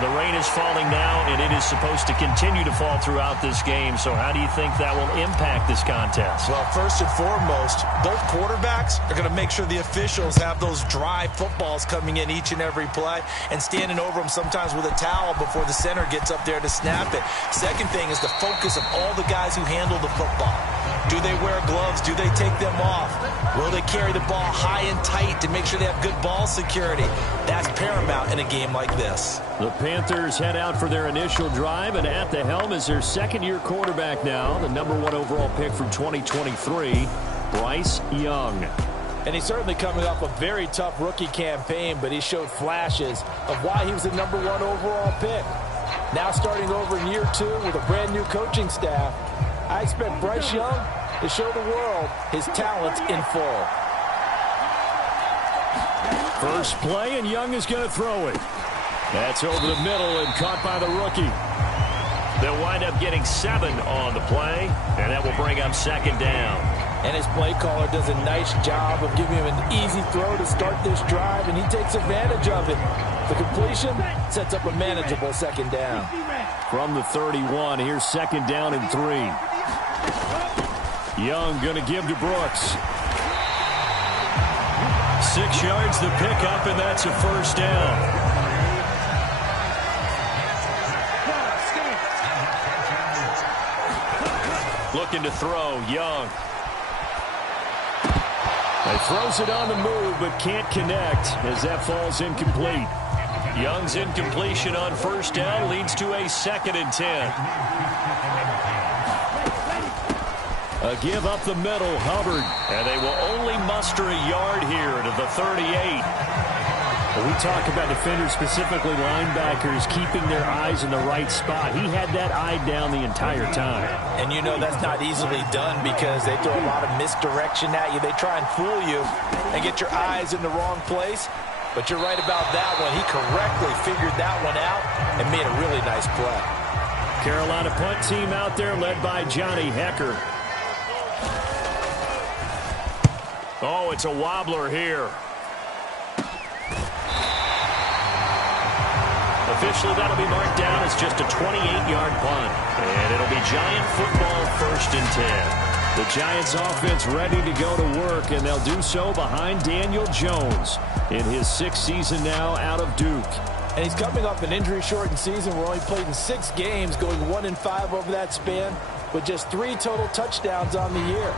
The rain is falling now, and it is supposed to continue to fall throughout this game. So how do you think that will impact this contest? Well, first and foremost, both quarterbacks are going to make sure the officials have those dry footballs coming in each and every play and standing over them sometimes with a towel before the center gets up there to snap it. Second thing is the focus of all the guys who handle the football. Do they wear gloves? Do they take them off? Will they carry the ball high and tight to make sure they have good ball security? That's paramount in a game like this. The Panthers head out for their initial drive, and at the helm is their second-year quarterback now, the #1 overall pick from 2023, Bryce Young. And he's certainly coming off a very tough rookie campaign, but he showed flashes of why he was the #1 overall pick. Now starting over in year 2 with a brand-new coaching staff, I expect Bryce Young to show the world his talents in full. First play, and Young is going to throw it. That's over the middle and caught by the rookie. They'll wind up getting 7 on the play, and that will bring up second down. And his play caller does a nice job of giving him an easy throw to start this drive, and he takes advantage of it. The completion sets up a manageable second down. From the 31, here's second down and 3. Young going to give to Brooks. 6 yards the pickup, and that's a first down. Looking to throw, Young. He throws it on the move, but can't connect as that falls incomplete. Young's incompletion on first down leads to a 2nd and 10. A give up the middle, Hubbard. And they will only muster a yard here to the 38. When we talk about defenders, specifically linebackers, keeping their eyes in the right spot, he had that eye down the entire time. And you know that's not easily done because they throw a lot of misdirection at you. They try and fool you and get your eyes in the wrong place. But you're right about that one. He correctly figured that one out and made a really nice play. Carolina punt team out there led by Johnny Hecker. Oh, it's a wobbler here. Officially, that'll be marked down as just a 28-yard punt. And it'll be Giant football, 1st and 10. The Giants offense ready to go to work, and they'll do so behind Daniel Jones in his 6th season now out of Duke. And he's coming off an injury-shortened season. We're only played in 6 games, going 1-5 over that span, with just 3 total touchdowns on the year.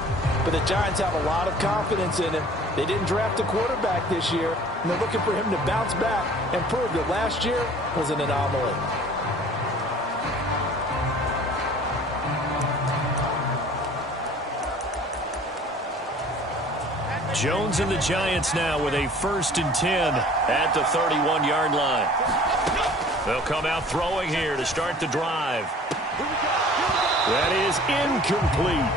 But the Giants have a lot of confidence in him. They didn't draft a quarterback this year, and they're looking for him to bounce back and prove that last year was an anomaly. Jones and the Giants now with a 1st and 10 at the 31-yard line. They'll come out throwing here to start the drive. That is incomplete.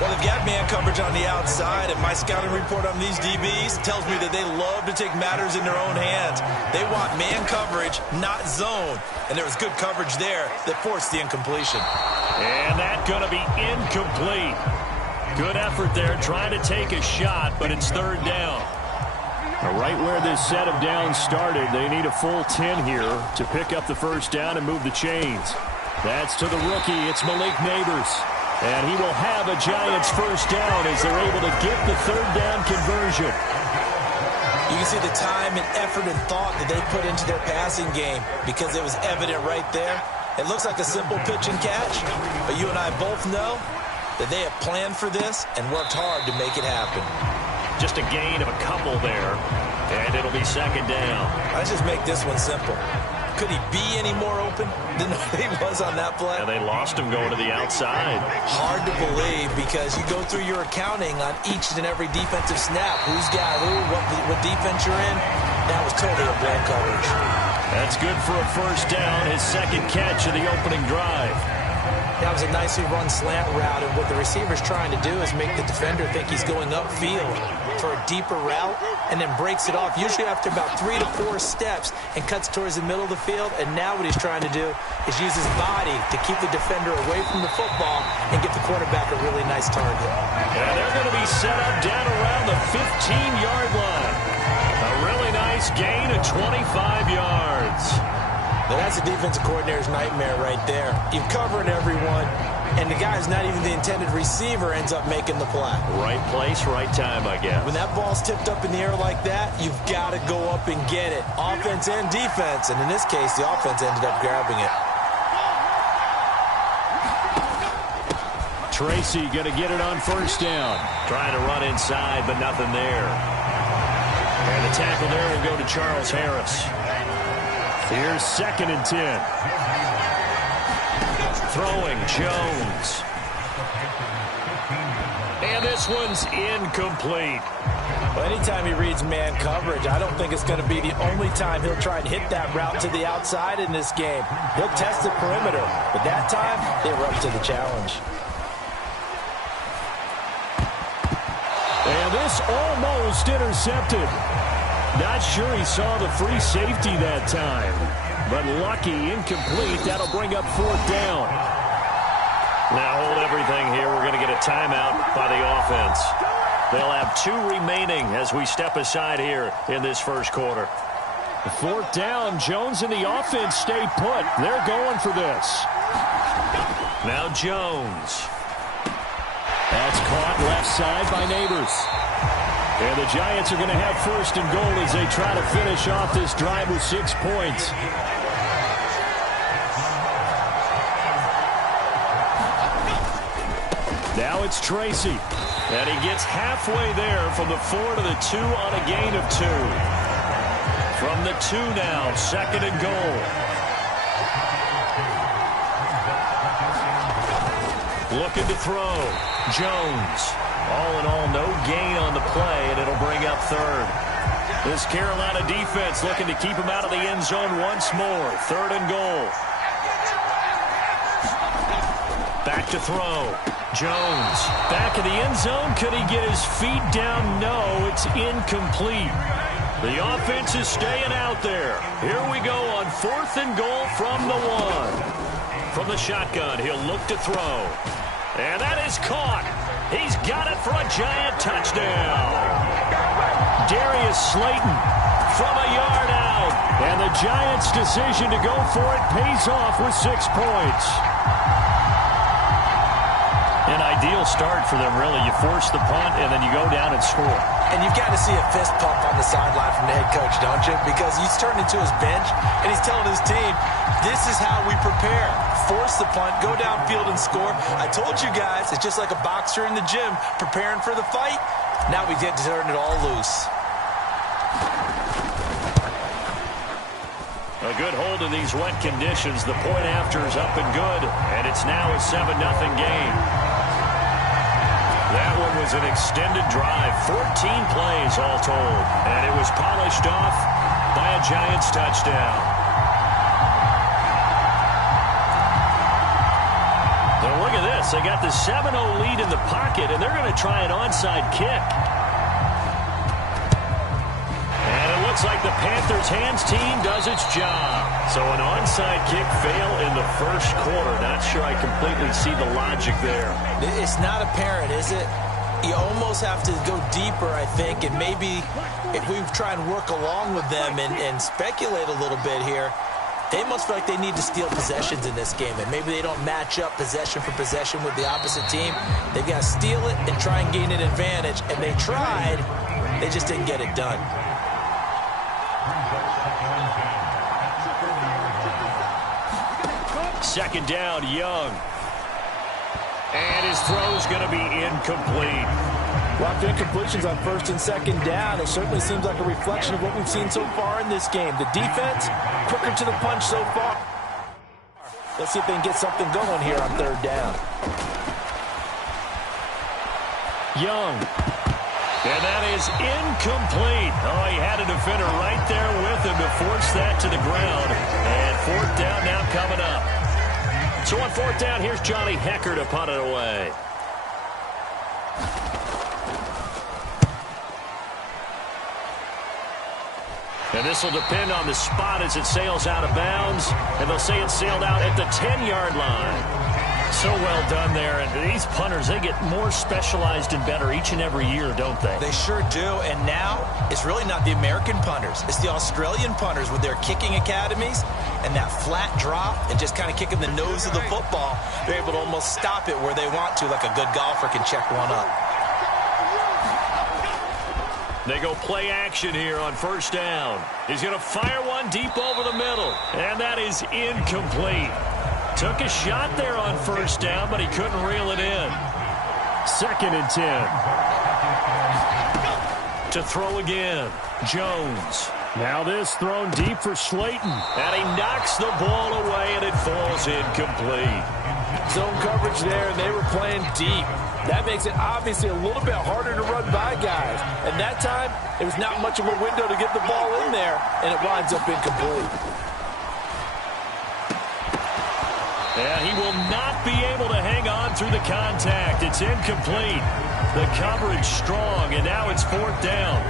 Well, they've got man coverage on the outside, and my scouting report on these DBs tells me that they love to take matters in their own hands. They want man coverage, not zone. And there was good coverage there that forced the incompletion. And that's going to be incomplete. Good effort there, trying to take a shot, but it's 3rd down. Right where this set of downs started, they need a full 10 here to pick up the first down and move the chains. That's to the rookie. It's Malik Neighbors. And he will have a Giants first down as they're able to get the 3rd down conversion. You can see the time and effort and thought that they put into their passing game because it was evident right there. It looks like a simple pitch and catch, but you and I both know that they have planned for this and worked hard to make it happen. Just a gain of a couple there, and it'll be 2nd down. Let's just make this one simple. Could he be any more open than he was on that play? And they lost him going to the outside. Hard to believe because you go through your accounting on each and every defensive snap. Who's got who, what defense you're in. That was totally a blown coverage. That's good for a first down, his 2nd catch of the opening drive. That was a nicely run slant route, and what the receiver's trying to do is make the defender think he's going upfield for a deeper route and then breaks it off, usually after about 3 to 4 steps, and cuts towards the middle of the field. And now what he's trying to do is use his body to keep the defender away from the football and get the quarterback a really nice target. And they're going to be set up down around the 15-yard line. A really nice gain of 25 yards. Now, that's a defensive coordinator's nightmare right there. You've covered everyone, and the guy who's not even the intended receiver ends up making the play. Right place, right time, I guess. When that ball's tipped up in the air like that, you've got to go up and get it. Offense and defense, and in this case, the offense ended up grabbing it. Tracy going to get it on first down. Trying to run inside, but nothing there. And the tackle there will go to Charles Harris. Here's 2nd and 10. Throwing, Jones. And this one's incomplete. Well, anytime he reads man coverage, I don't think it's going to be the only time he'll try and hit that route to the outside in this game. He'll test the perimeter, but that time, they were up to the challenge. And this almost intercepted. Not sure he saw the free safety that time. But lucky, incomplete. That'll bring up 4th down. Now hold everything here. We're going to get a timeout by the offense. They'll have 2 remaining as we step aside here in this first quarter. 4th down. Jones and the offense stay put. They're going for this. Now Jones. That's caught left side by Neighbors. And the Giants are going to have 1st and goal as they try to finish off this drive with 6 points. Now it's Tracy. And he gets halfway there from the 4 to the 2 on a gain of 2. From the 2 now, 2nd and goal. Looking to throw. Jones. All in all, no gain on the play, and it'll bring up 3rd. This Carolina defense looking to keep him out of the end zone once more. 3rd and goal. Back to throw. Jones. Back in the end zone. Could he get his feet down? No, it's incomplete. The offense is staying out there. Here we go on 4th and goal from the 1. From the shotgun, he'll look to throw. And that is caught. He's got it for a Giant touchdown. Darius Slayton from a yard out. And the Giants' decision to go for it pays off with 6 points. An ideal start for them, really. You force the punt, and then you go down and score. And you've got to see a fist pump on the sideline from the head coach, don't you? Because he's turned into his bench, and he's telling his team, this is how we prepare. Force the punt, go downfield and score. I told you guys, it's just like a boxer in the gym preparing for the fight. Now we get to turn it all loose. A good hold in these wet conditions. The point after is up and good, and it's now a 7-0 game. That one was an extended drive, 14 plays all told, and it was polished off by a Giants touchdown. Now look at this. They got the 7-0 lead in the pocket, and they're going to try an onside kick. And it looks like the Panthers' hands team does its job. So an onside kick fail in the first quarter. Not sure I completely see the logic there. It's not apparent, is it? You almost have to go deeper, I think, and maybe if we try and work along with them and speculate a little bit here, they must feel like they need to steal possessions in this game, and maybe they don't match up possession for possession with the opposite team. They've got to steal it and try and gain an advantage, and they tried. They just didn't get it done. Second down, Young. And his throw's going to be incomplete. Lots of incompletions on 1st and 2nd down. It certainly seems like a reflection of what we've seen so far in this game. The defense, quicker to the punch so far. Let's see if they can get something going here on 3rd down. Young. And that is incomplete. Oh, he had a defender right there with him to force that to the ground. And 4th down now coming up. So on 4th down, here's Johnny Hecker to punt it away. And this will depend on the spot as it sails out of bounds. And they'll say it sailed out at the 10-yard line. So well done there. And these punters, they get more specialized and better each and every year, don't they? They sure do. And now it's really not the American punters. It's the Australian punters with their kicking academies and that flat drop and just kind of kicking the nose of the football. They're able to almost stop it where they want to, like a good golfer can check one up. They go play action here on first down. He's going to fire one deep over the middle. And that is incomplete. Took a shot there on first down, but he couldn't reel it in. 2nd and 10. To throw again, Jones. Now this thrown deep for Slayton. And he knocks the ball away, and it falls incomplete. Zone coverage there, and they were playing deep. That makes it obviously a little bit harder to run by guys. And that time, it was not much of a window to get the ball in there, and it winds up incomplete. Yeah, he will not be able to hang on through the contact. It's incomplete. The coverage strong, and now it's 4th down.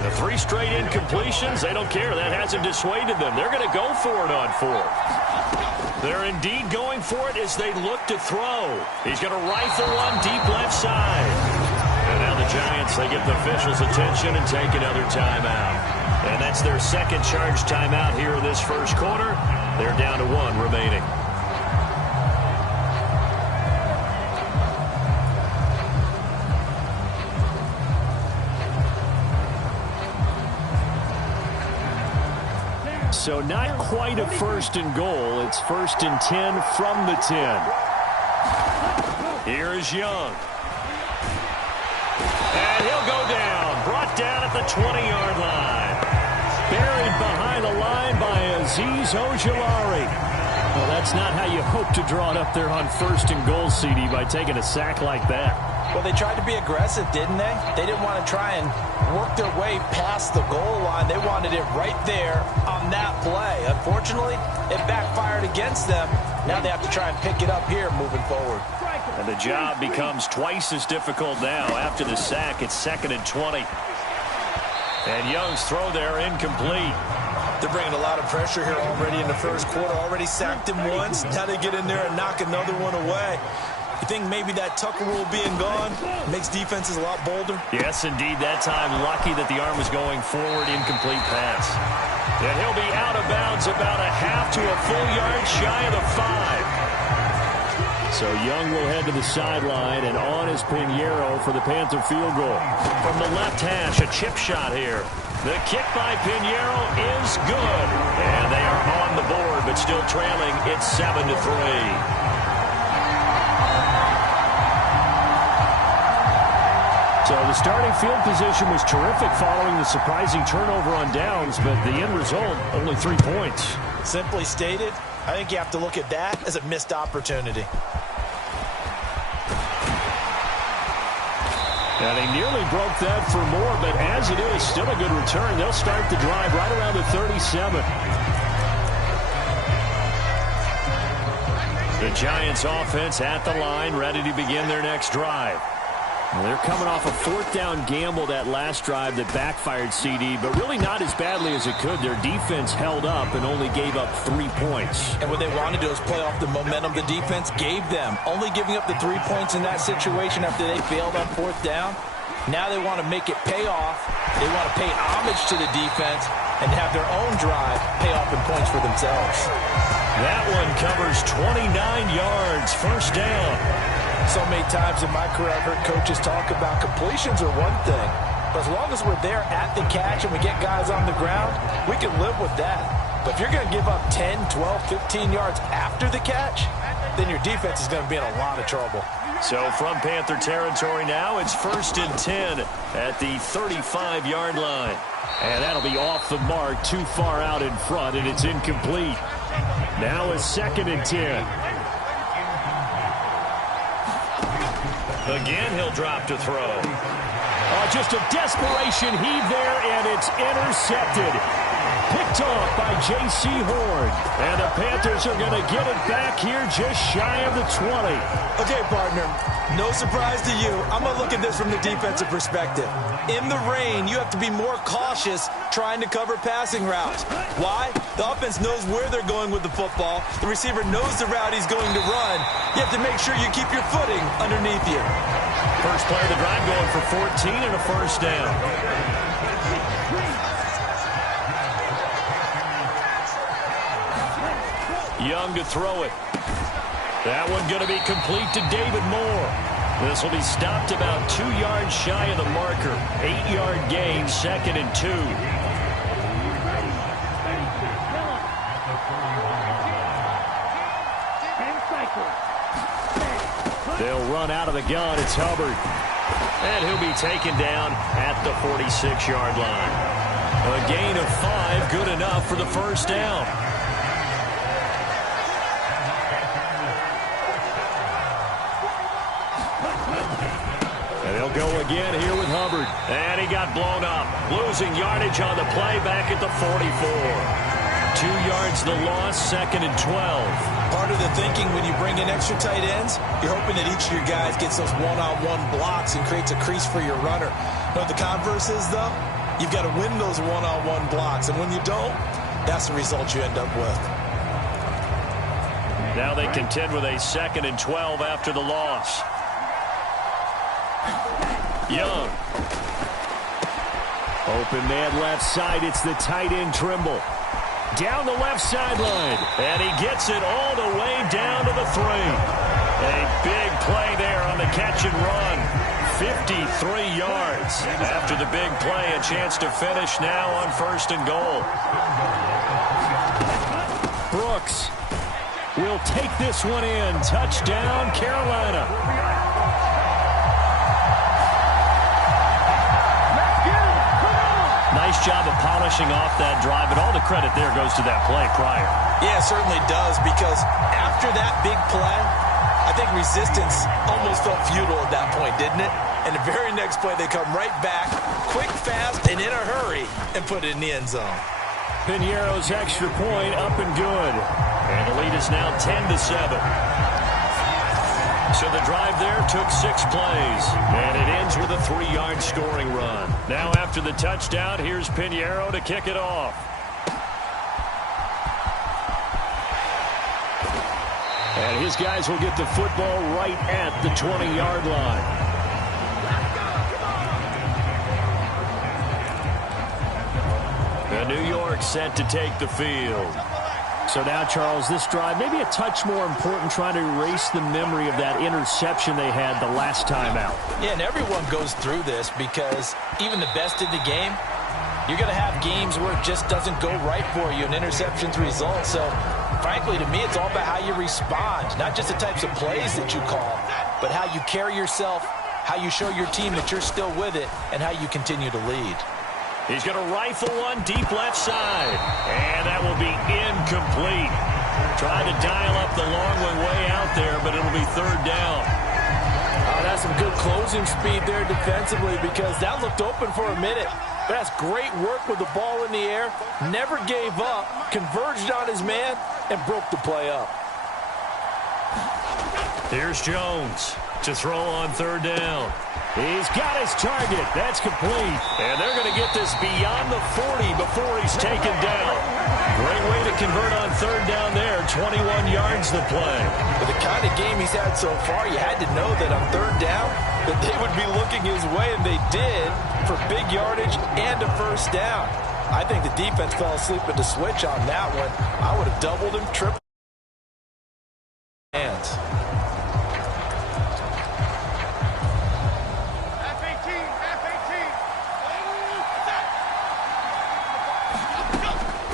The 3 straight incompletions, they don't care. That hasn't dissuaded them. They're going to go for it on 4th. They're indeed going for it as they look to throw. He's going to rifle one deep left side. And now the Giants, they get the officials' attention and take another timeout. And that's their 2nd charge timeout here in this first quarter. They're down to 1 remaining. So not quite a 1st and goal. It's 1st and 10 from the 10. Here is Young. And he'll go down. Brought down at the 20-yard line. Buried behind the line by Azeez Ojulari. Well, that's not how you hope to draw it up there on 1st and goal, CD, by taking a sack like that. Well, they tried to be aggressive, didn't they? They didn't want to try and work their way past the goal line. They wanted it right there on that play. Unfortunately, it backfired against them. Now they have to try and pick it up here moving forward. And the job becomes twice as difficult now. After the sack, it's 2nd and 20. And Young's throw there incomplete. They're bringing a lot of pressure here already in the first quarter. Already sacked him once. Now they get in there and knock another one away. You think maybe that Tucker rule being gone makes defenses a lot bolder? Yes, indeed. That time, lucky that the arm was going forward. Incomplete pass. And he'll be out of bounds about a half to a full yard shy of the 5. So Young will head to the sideline, and on is Pinheiro for the Panther field goal. From the left hash, a chip shot here. The kick by Pinheiro is good. And they are on the board, but still trailing. It's 7-3. So the starting field position was terrific following the surprising turnover on downs, but the end result, only 3 points. Simply stated, I think you have to look at that as a missed opportunity. And they nearly broke that for more, but as it is, still a good return. They'll start the drive right around the 37. The Giants offense at the line, ready to begin their next drive. Well, they're coming off a 4th down gamble that last drive that backfired, CD, but really not as badly as it could. Their defense held up and only gave up 3 points. And what they want to do is play off the momentum the defense gave them. Only giving up the 3 points in that situation after they failed on 4th down. Now they want to make it pay off. They want to pay homage to the defense and have their own drive pay off in points for themselves. That one covers 29 yards, 1st down. So many times in my career, I've heard coaches talk about completions are one thing. But as long as we're there at the catch and we get guys on the ground, we can live with that. But if you're going to give up 10, 12, 15 yards after the catch, then your defense is going to be in a lot of trouble. So from Panther territory now, it's 1st and 10 at the 35-yard line. And that'll be off the mark, too far out in front, and it's incomplete. Now it's 2nd and 10. Again, he'll drop to throw. Oh, just a desperation heave there, and it's intercepted. Picked off by J.C. Horn. And the Panthers Panthers are going to get it back here just shy of the 20. Okay, partner, no surprise to you. I'm going to look at this from the defensive perspective. In the rain, you have to be more cautious trying to cover passing routes. Why? The offense knows where they're going with the football. The receiver knows the route he's going to run. You have to make sure you keep your footing underneath you. First play of the drive going for 14 and a first down. Young to throw it. That one going to be complete to David Moore. This will be stopped about 2 yards shy of the marker. 8-yard gain, 2nd and 2. They'll run out of the gun. It's Hubbard. And he'll be taken down at the 46-yard line. A gain of 5, good enough for the first down. And they'll go again here with Hubbard. And he got blown up. Losing yardage on the play back at the 44. 2 yards the loss, 2nd and 12. Part of the thinking when you bring in extra tight ends, you're hoping that each of your guys gets those one-on-one blocks and creates a crease for your runner. But the converse is, though, you've got to win those one-on-one blocks. And when you don't, that's the result you end up with. Now they contend with a 2nd and 12 after the loss. Young. Open man left side. It's the tight end Trimble. Down the left sideline. And he gets it all the way down to the 3. A big play there on the catch and run. 53 yards. After the big play, a chance to finish now on 1st and goal. Brooks will take this one in. Touchdown, Carolina. Nice job of polishing off that drive, but all the credit there goes to that play prior. Yeah, it certainly does, because after that big play, I think resistance almost felt futile at that point, didn't it? And the very next play, they come right back, quick, fast, and in a hurry, and put it in the end zone. Piñeiro's extra point up and good. And the lead is now 10-7. So the drive there took 6 plays. And it ends with a 3-yard scoring run. Now after the touchdown, here's Piñeiro to kick it off. And his guys will get the football right at the 20-yard line. New York set to take the field. So now, Charles, this drive maybe a touch more important, trying to erase the memory of that interception they had the last time out. Yeah, and everyone goes through this because even the best in the game, you're going to have games where it just doesn't go right for you, and interceptions result. So, frankly, to me, it's all about how you respond, not just the types of plays that you call, but how you carry yourself, how you show your team that you're still with it, and how you continue to lead. He's going to rifle one deep left side. And that will be incomplete. Trying to dial up the long way out there, but it'll be 3rd down. Oh, that's some good closing speed there defensively, because that looked open for a minute. But that's great work with the ball in the air. Never gave up, converged on his man, and broke the play up. Here's Jones to throw on 3rd down. He's got his target. That's complete. And they're going to get this beyond the 40 before he's taken down. Great way to convert on 3rd down there. 21 yards the play. But the kind of game he's had so far, you had to know that on 3rd down, that they would be looking his way, and they did, for big yardage and a first down. I think the defense fell asleep at the switch on that one. I would have doubled him, tripled hands.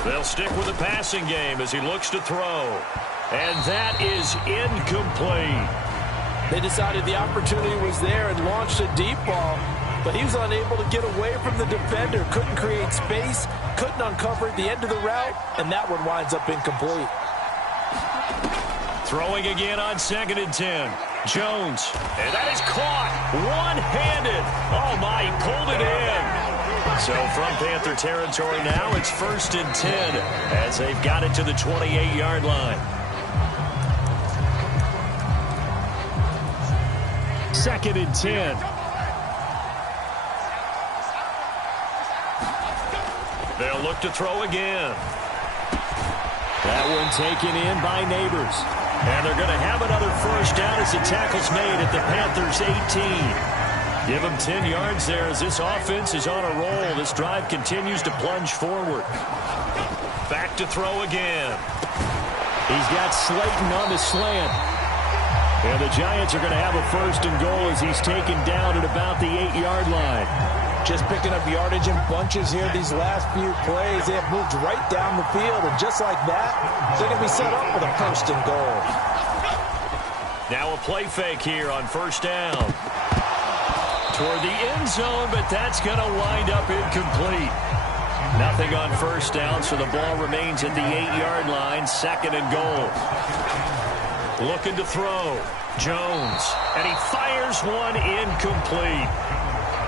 They'll stick with the passing game as he looks to throw. And that is incomplete. They decided the opportunity was there and launched a deep ball, but he was unable to get away from the defender. Couldn't create space, couldn't uncover at the end of the route, and that one winds up incomplete. Throwing again on 2nd and 10. Jones. And that is caught one-handed. Oh, my, he pulled it in. So from Panther territory now, it's 1st and 10 as they've got it to the 28-yard line. 2nd and 10. They'll look to throw again. That one taken in by Neighbors. And they're going to have another first down as the tackle's made at the Panthers' 18. Give them 10 yards there as this offense is on a roll. This drive continues to plunge forward. Back to throw again. He's got Slayton on the slant. And the Giants are going to have a 1st and goal as he's taken down at about the 8-yard line. Just picking up yardage in bunches here these last few plays. They have moved right down the field, and just like that, they're going to be set up with a 1st and goal. Now a play fake here on 1st down. Toward the end zone, but that's going to wind up incomplete. Nothing on 1st down, so the ball remains at the 8-yard line, 2nd and goal. Looking to throw. Jones. And he fires one incomplete.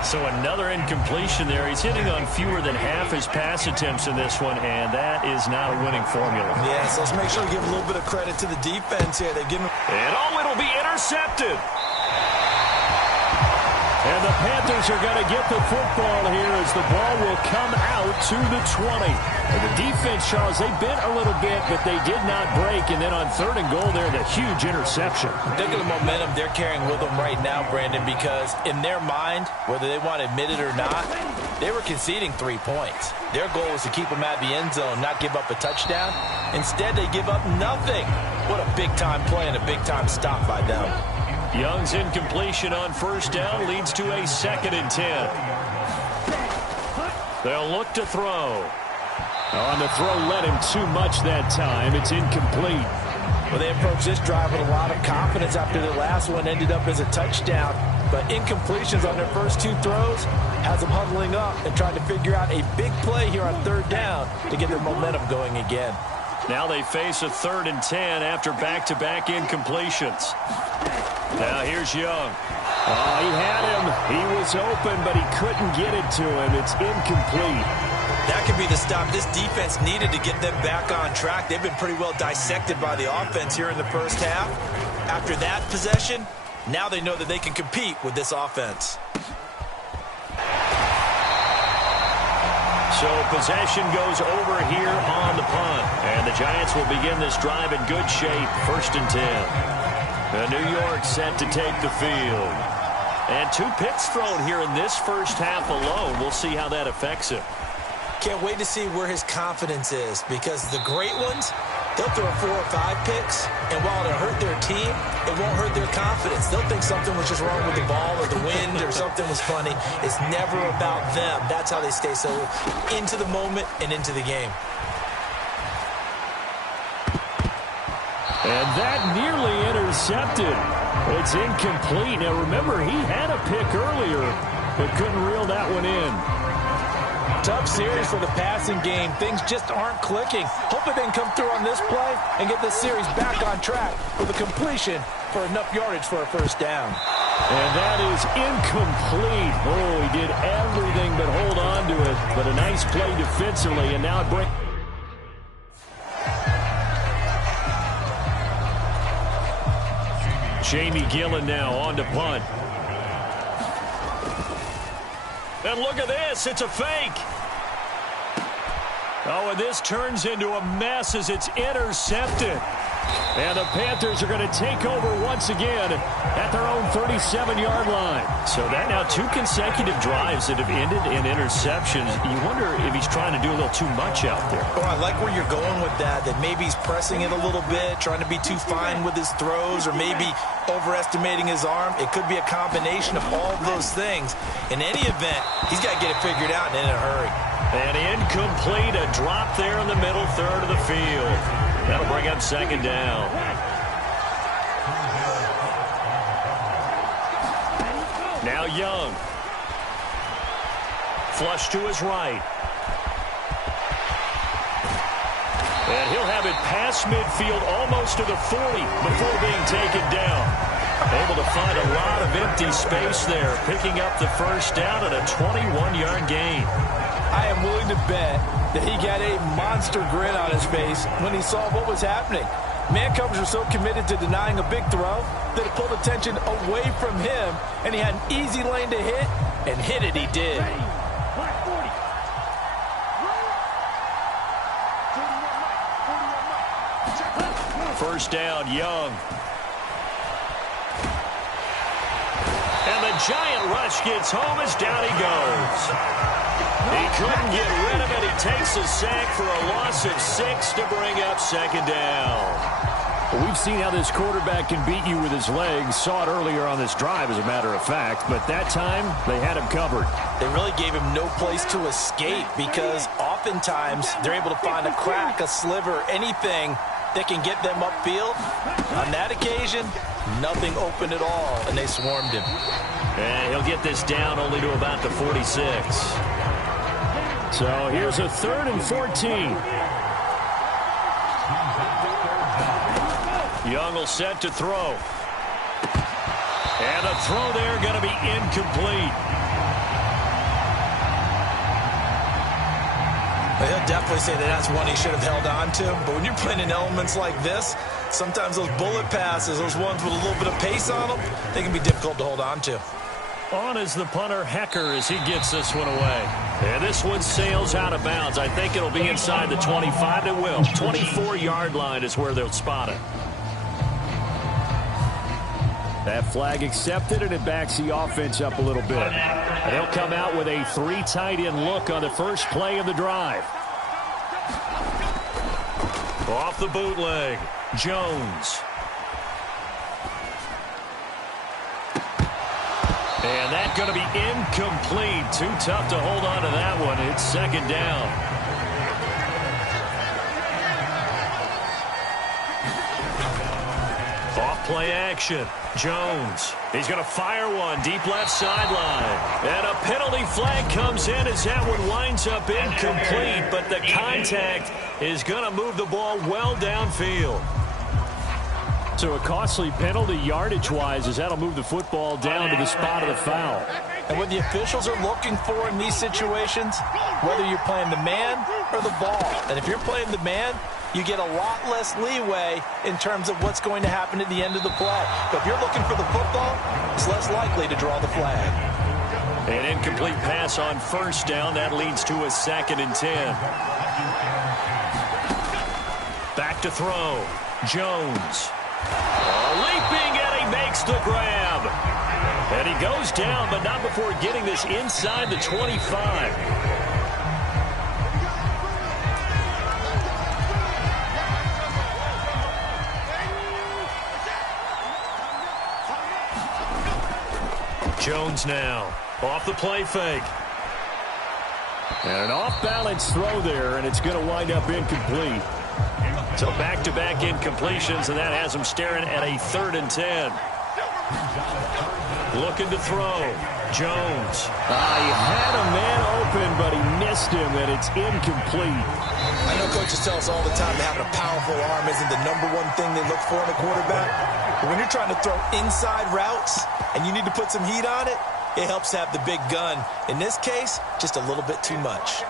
So another incompletion there. He's hitting on fewer than half his pass attempts in this one, and that is not a winning formula. Yes, let's make sure we give a little bit of credit to the defense here. They give him... And it'll be intercepted. And the Panthers are going to get the football here as the ball will come out to the 20. And the defense, Charles, they bent a little bit, but they did not break. And then on 3rd and goal there, the huge interception. Look at the momentum they're carrying with them right now, Brandon, because in their mind, whether they want to admit it or not, they were conceding 3 points. Their goal was to keep them at the end zone, not give up a touchdown. Instead, they give up nothing. What a big-time play and a big-time stop by them. Young's incompletion on 1st down leads to a 2nd and 10. They'll look to throw. On the throw, let him too much that time. It's incomplete. Well, they approached this drive with a lot of confidence after the last one ended up as a touchdown. But incompletions on their first 2 throws has them huddling up and trying to figure out a big play here on 3rd down to get their momentum going again. Now they face a 3rd and 10 after back-to-back incompletions. Now here's Young. Oh, he had him. He was open, but he couldn't get it to him. It's incomplete. That could be the stop this defense needed to get them back on track. They've been pretty well dissected by the offense here in the first half. After that possession, now they know that they can compete with this offense. So possession goes over here on the punt. And the Giants will begin this drive in good shape. 1st and 10. New York set to take the field. And 2 picks thrown here in this first half alone. We'll see how that affects him. Can't wait to see where his confidence is, because the great ones, they'll throw 4 or 5 picks, and while it'll hurt their team, it won't hurt their confidence. They'll think something was just wrong with the ball or the wind or something was funny. It's never about them. That's how they stay so into the moment and into the game. And that nearly intercepted. It's incomplete. Now, remember, he had a pick earlier, but couldn't reel that one in. Tough series for the passing game. Things just aren't clicking. Hoping they can come through on this play and get this series back on track with a completion for enough yardage for a 1st down. And that is incomplete. Oh, he did everything but hold on to it. But a nice play defensively, and now it brings... Jamie Gillen now on to punt. And look at this. It's a fake. Oh, and this turns into a mess as it's intercepted. And the Panthers are going to take over once again at their own 37-yard line. So that now 2 consecutive drives that have ended in interceptions. You wonder if he's trying to do a little too much out there. Oh, I like where you're going with that maybe he's pressing it a little bit, trying to be too fine with his throws, or maybe overestimating his arm. It could be a combination of all of those things. In any event, he's got to get it figured out and in a hurry. And incomplete, a drop there in the middle 3rd of the field. That'll bring up 2nd down. Now Young. Flush to his right. And he'll have it past midfield almost to the 40 before being taken down. Able to find a lot of empty space there, picking up the 1st down at a 21-yard gain. I am willing to bet that he got a monster grin on his face when he saw what was happening. Man coverage were so committed to denying a big throw that it pulled attention away from him, and he had an easy lane to hit, and hit it he did. First down, Young. And the giant rush gets home as down he goes. He couldn't get rid of it. He takes a sack for a loss of 6 to bring up second down. Well, we've seen how this quarterback can beat you with his legs. Saw it earlier on this drive, as a matter of fact. But that time, they had him covered. They really gave him no place to escape because oftentimes they're able to find a crack, a sliver, anything that can get them upfield. On that occasion, nothing open at all, and they swarmed him. And he'll get this down only to about the 46. So here's a 3rd and 14. Young will set to throw. And the throw there going to be incomplete. He'll definitely say that that's one he should have held on to. But when you're playing in elements like this, sometimes those bullet passes, those ones with a little bit of pace on them, they can be difficult to hold on to. On is the punter, Hecker, as he gets this one away. And this one sails out of bounds. I think it'll be inside the 25. It will. 24-yard line is where they'll spot it. That flag accepted, and it backs the offense up a little bit. And they'll come out with a 3 tight end look on the first play of the drive. Off the bootleg, Jones. And that's going to be incomplete. Too tough to hold on to that one. It's second down. Play action. Jones. He's going to fire one deep left sideline. And a penalty flag comes in as that one winds up incomplete. But the contact is going to move the ball well downfield. So a costly penalty yardage-wise as that'll move the football down to the spot of the foul. And what the officials are looking for in these situations, whether you're playing the man or the ball. And if you're playing the man, you get a lot less leeway in terms of what's going to happen at the end of the play. But if you're looking for the football, it's less likely to draw the flag. An incomplete pass on first down. That leads to a 2nd and 10. Back to throw. Jones. Leaping, and he makes the grab. And he goes down, but not before getting this inside the 25. Jones now, off the play fake. And an off-balance throw there, and it's going to wind up incomplete. So back-to-back incompletions, and that has him staring at a 3rd and 10. Looking to throw. Jones. He had a man open, but he missed him, and it's incomplete. I know coaches tell us all the time that having a powerful arm isn't the #1 thing they look for in a quarterback. But when you're trying to throw inside routes and you need to put some heat on it, it helps to have the big gun. In this case, just a little bit too much.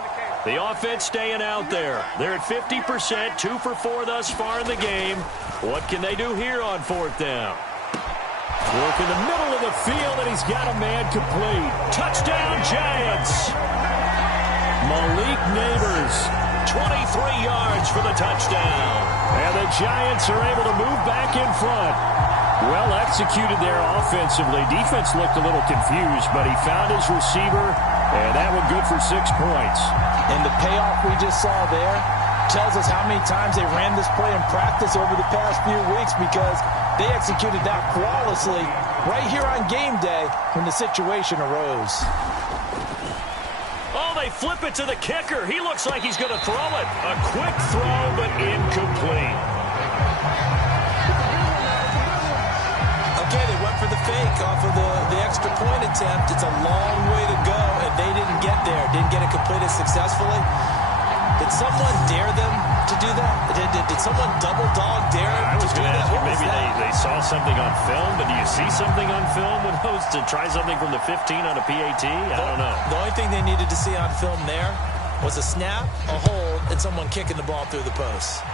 The offense staying out there. They're at 50%, 2 for 4 thus far in the game. What can they do here on 4th down? Work in the middle of the field, and he's got a man complete. Touchdown, Giants! Malik Neighbors. 23 yards for the touchdown. And the Giants are able to move back in front. Well executed there offensively. Defense looked a little confused, but he found his receiver, and that one good for 6 points. And the payoff we just saw there tells us how many times they ran this play in practice over the past few weeks, because they executed that flawlessly right here on game day when the situation arose. Oh, they flip it to the kicker. He looks like he's going to throw it. A quick throw, but incomplete. Okay, they went for the fake off of the extra point attempt. It's a long way to go, and they didn't get there. Didn't get it completed successfully. Did someone dare them to do that? Did someone double dog dare them to do that? I was going to ask you, maybe they saw something on film, but do you see something on film with those to try something from the 15 on a PAT? I don't know. The only thing they needed to see on film there was a snap, a hold, and someone kicking the ball through the post.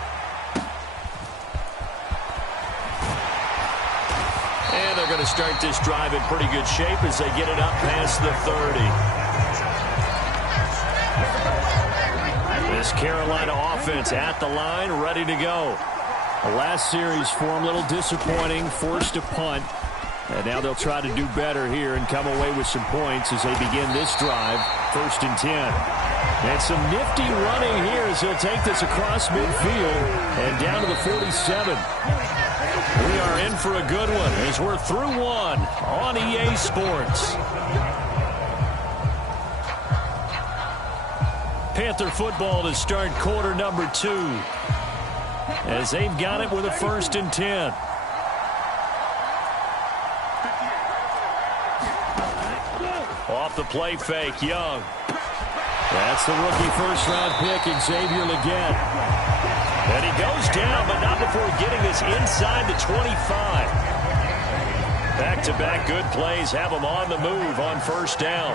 And they're going to start this drive in pretty good shape as they get it up past the 30. This Carolina offense at the line, ready to go. The last series for them, a little disappointing, forced a punt. And now they'll try to do better here and come away with some points as they begin this drive, 1st and 10. And some nifty running here as he'll take this across midfield and down to the 47. We are in for a good one as we're through one on EA Sports. Panther football to start quarter number 2 as they've got it with a 1st and 10. Off the play fake, Young. That's the rookie first-round pick, Xavier Legette. And he goes down, but not before getting this inside the 25. Back-to-back good plays have him on the move on 1st down.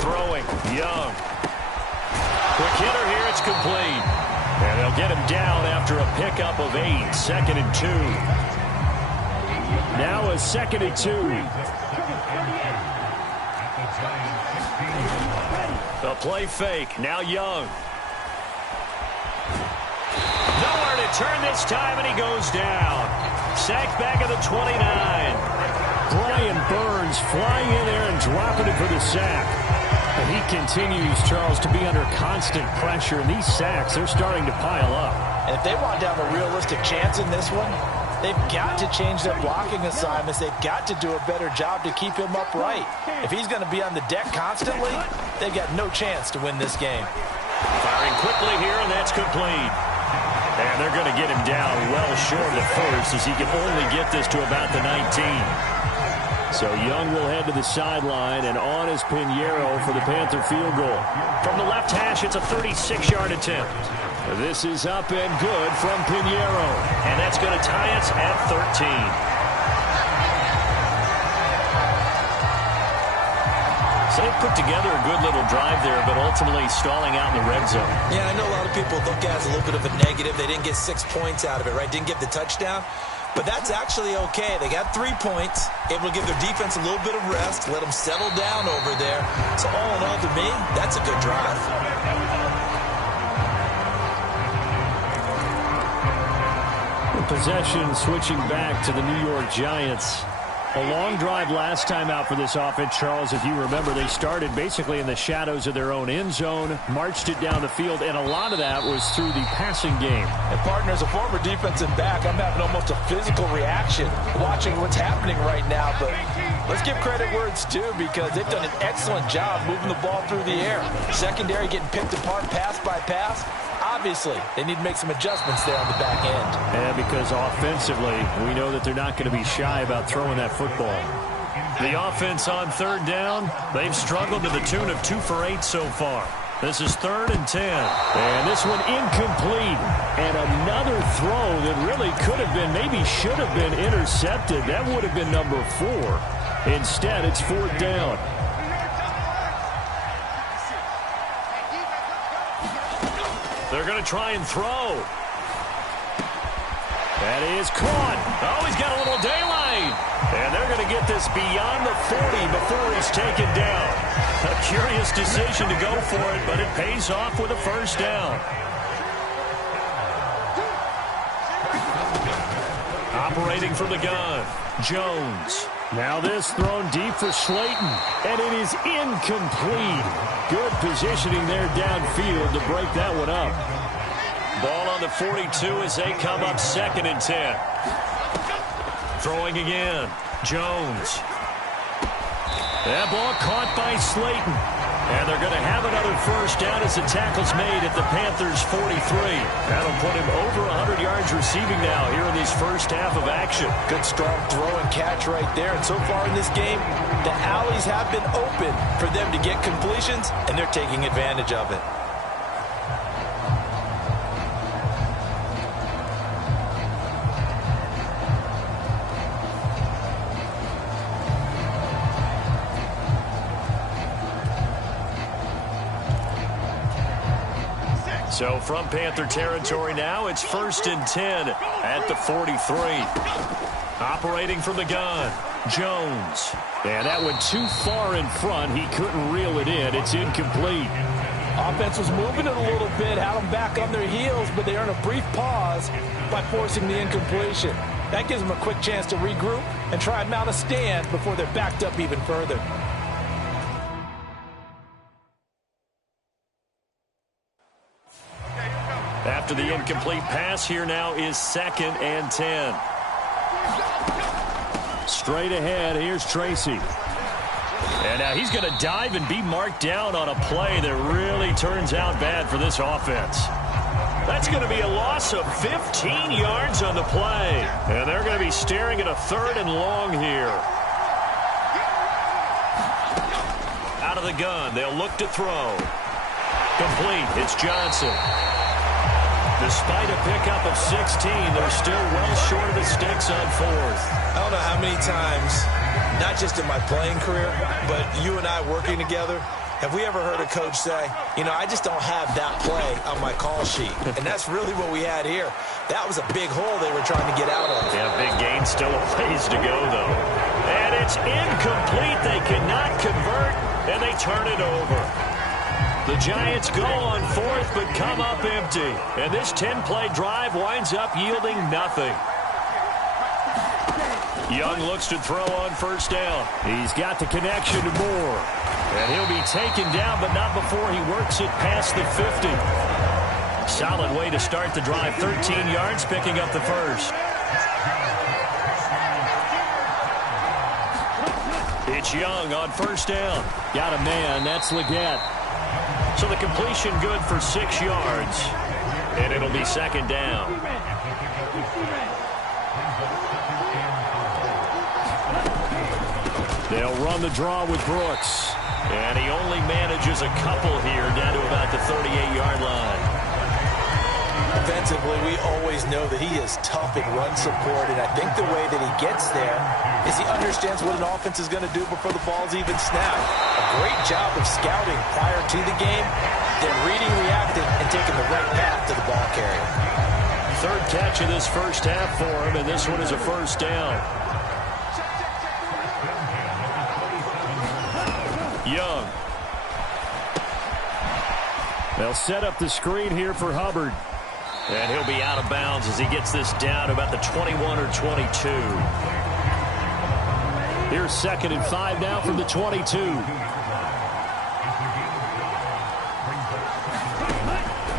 Throwing, Young. Quick hitter here, it's complete. And they'll get him down after a pickup of 8, 2nd and 2. Now a 2nd and 2. The play fake. Now Young. Nowhere to turn this time, and he goes down. Sacked back at the 29. Brian Burns flying in there and dropping it for the sack. And he continues, Charles, to be under constant pressure. And these sacks, they're starting to pile up. And if they want to have a realistic chance in this one, they've got to change their blocking assignments. They've got to do a better job to keep him upright. If he's going to be on the deck constantly, they've got no chance to win this game. Firing quickly here, and that's complete. And they're going to get him down well short of the 1st as he can only get this to about the 19. So Young will head to the sideline, and on is Pinheiro for the Panther field goal. From the left hash, it's a 36-yard attempt. This is up and good from Pinheiro. And that's going to tie us at 13. So they put together a good little drive there, but ultimately stalling out in the red zone. Yeah, I know a lot of people look at it as a little bit of a negative. They didn't get 6 points out of it, right? Didn't get the touchdown. But that's actually okay. They got 3 points, able to give their defense a little bit of rest, let them settle down over there. So all in all, to me, that's a good drive. Possession switching back to the New York Giants. A long drive last time out for this offense, Charles. If you remember, they started basically in the shadows of their own end zone, marched it down the field, and a lot of that was through the passing game. And partner, as a former defensive back, I'm having almost a physical reaction watching what's happening right now. But let's give credit where it's due, because they've done an excellent job moving the ball through the air. Secondary getting picked apart pass by pass. Obviously, they need to make some adjustments there on the back end. And because offensively, we know that they're not going to be shy about throwing that football. The offense on 3rd down, they've struggled to the tune of 2 for 8 so far. This is 3rd and 10. And this one incomplete. And another throw that really could have been, maybe should have been intercepted. That would have been number 4. Instead, it's 4th down. They're going to try and throw. That is caught. Oh, he's got a little daylight. And they're going to get this beyond the 40 before he's taken down. A curious decision to go for it, but it pays off with a 1st down. Operating from the gun, Jones. Now this thrown deep for Slayton, and it is incomplete. Good positioning there downfield to break that one up. Ball on the 42 as they come up 2nd and 10. Throwing again, Jones. That ball caught by Slayton. And they're going to have another 1st down as the tackle's made at the Panthers' 43. That'll put him over 100 yards receiving now here in this first half of action. Good strong throw and catch right there. And so far in this game, the alleys have been open for them to get completions, and they're taking advantage of it. So from Panther territory now, it's 1st and 10 at the 43. Operating from the gun, Jones. And that went too far in front. He couldn't reel it in. It's incomplete. Offense was moving it a little bit, had them back on their heels, but they earned a brief pause by forcing the incompletion. That gives them a quick chance to regroup and try and mount a stand before they're backed up even further. After the incomplete pass, here now is 2nd and 10. Straight ahead, here's Tracy. And now he's going to dive and be marked down on a play that really turns out bad for this offense. That's going to be a loss of 15 yards on the play. And they're going to be staring at a 3rd and long here. Out of the gun, they'll look to throw. Complete, it's Johnson. Despite a pickup of 16, they're still well short of the sticks on 4th. I don't know how many times, not just in my playing career, but you and I working together, have we ever heard a coach say, you know, I just don't have that play on my call sheet. And that's really what we had here. That was a big hole they were trying to get out of. Yeah, big gain, still a ways to go, though. And it's incomplete. They cannot convert, and they turn it over. The Giants go on 4th, but come up empty. And this 10-play drive winds up yielding nothing. Young looks to throw on 1st down. He's got the connection to Moore. And he'll be taken down, but not before he works it past the 50. Solid way to start the drive. 13 yards, picking up the 1st. It's Young on 1st down. Got a man. That's Leggett. So the completion good for 6 yards. And it'll be 2nd down. They'll run the draw with Brooks. And he only manages a couple here down to about the 38-yard line. Defensively, we always know that he is tough in run support, and I think the way that he gets there is he understands what an offense is going to do before the ball's even snapped. A great job of scouting prior to the game, then reading, reacting, and taking the right path to the ball carrier. 3rd catch of this 1st half for him, and this one is a 1st down. Young. They'll set up the screen here for Hubbard. And he'll be out of bounds as he gets this down to about the 21 or 22. Here's 2nd and 5 now from the 22.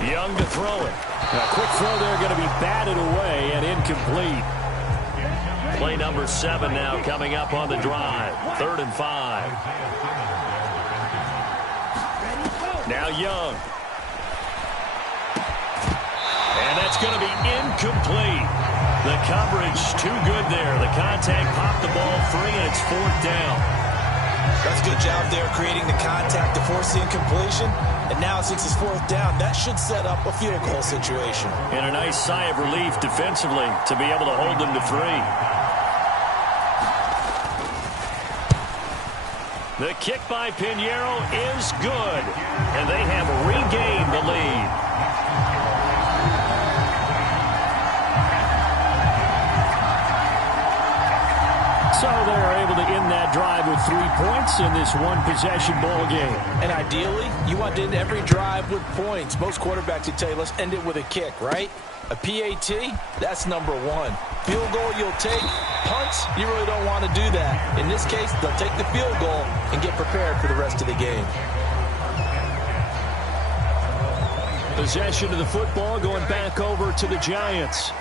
Young to throw it. A quick throw there, going to be batted away and incomplete. Play number 7 now coming up on the drive. 3rd and 5. Now Young. And that's going to be incomplete. The coverage too good there. The contact popped the ball free, and it's 4th down. That's a good job there creating the contact to force the incompletion. And now since it's 4th down, that should set up a field goal situation. And a nice sigh of relief defensively to be able to hold them to 3. The kick by Pinheiro is good, and they have regained the lead. So they're able to end that drive with 3 points in this one-possession ball game. And ideally, you want to end every drive with points. Most quarterbacks would tell you, let's end it with a kick, right? A PAT, that's number 1. Field goal you'll take. Punts, you really don't want to do that. In this case, they'll take the field goal and get prepared for the rest of the game. Possession of the football going back over to the Giants.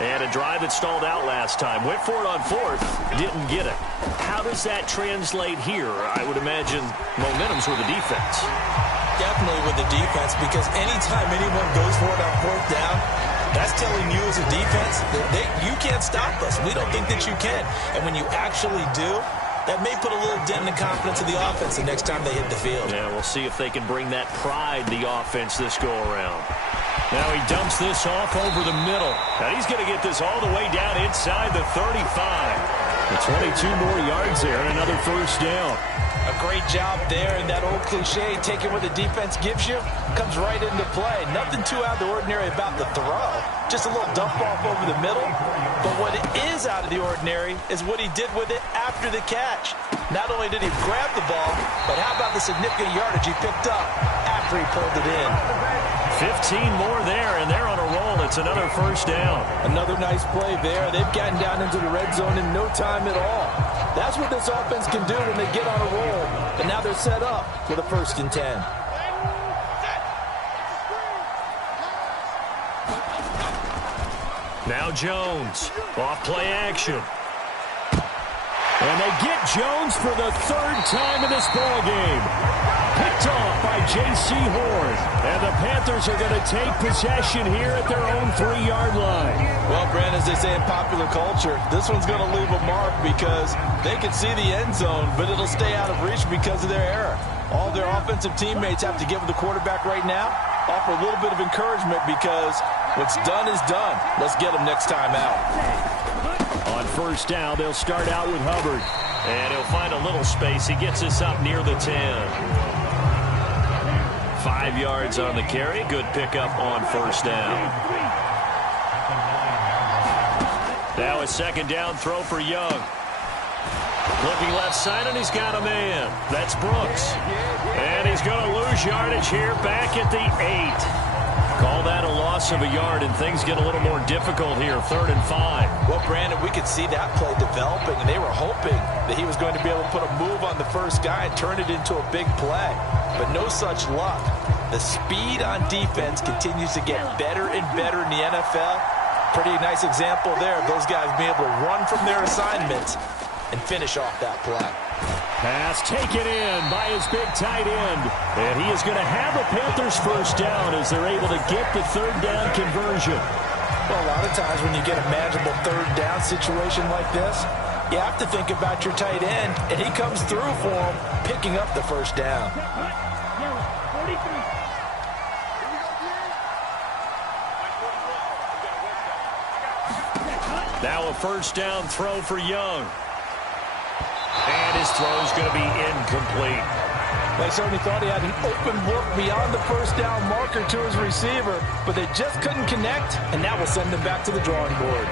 And a drive that stalled out last time. Went for it on 4th. Didn't get it. How does that translate here? I would imagine momentum's with the defense. Definitely with the defense, because anytime anyone goes for it on 4th down, that's telling you as a defense that you can't stop us. We don't think that you can. And when you actually do, that may put a little dent in the confidence of the offense the next time they hit the field. Yeah, we'll see if they can bring that pride to the offense this go-around. Now he dumps this off over the middle. Now he's going to get this all the way down inside the 35. The 22 more yards there and another 1st down. A great job there, and that old cliche, taking what the defense gives you, comes right into play. Nothing too out of the ordinary about the throw. Just a little dump off over the middle. But what is out of the ordinary is what he did with it after the catch. Not only did he grab the ball, but how about the significant yardage he picked up after he pulled it in. 15 more there, and they're on a roll. It's another first down. Another nice play there. They've gotten down into the red zone in no time at all. That's what this offense can do when they get on a roll. And now they're set up for the 1st and 10. Now Jones, off play action. And they get Jones for the 3rd time in this ball game. Picked off by J.C. Horn. And the Panthers are going to take possession here at their own 3-yard line. Well, Brand, as they say in popular culture, this one's going to leave a mark because they can see the end zone, but it'll stay out of reach because of their error. All their offensive teammates have to give the quarterback right now, offer a little bit of encouragement because what's done is done. Let's get them next time out. On 1st down, they'll start out with Hubbard. And he'll find a little space. He gets us up near the 10. 5 yards on the carry. Good pickup on 1st down. Now a 2nd down throw for Young. Looking left side, and he's got a man. That's Brooks. And he's going to lose yardage here back at the 8. Call that a loss of a yard, and things get a little more difficult here. 3rd and 5. Well, Brandon, we could see that play developing, and they were hoping that he was going to be able to put a move on the first guy and turn it into a big play. But no such luck. The speed on defense continues to get better and better in the NFL. Pretty nice example there of those guys being able to run from their assignments and finish off that play. Pass taken in by his big tight end. And he is going to have the Panthers 1st down as they're able to get the 3rd down conversion. Well, a lot of times when you get a manageable 3rd down situation like this, you have to think about your tight end, and he comes through for him, picking up the 1st down. Now a 1st down throw for Young. And his throw is going to be incomplete. They certainly thought he had an open look beyond the 1st down marker to his receiver, but they just couldn't connect, and that will send them back to the drawing board.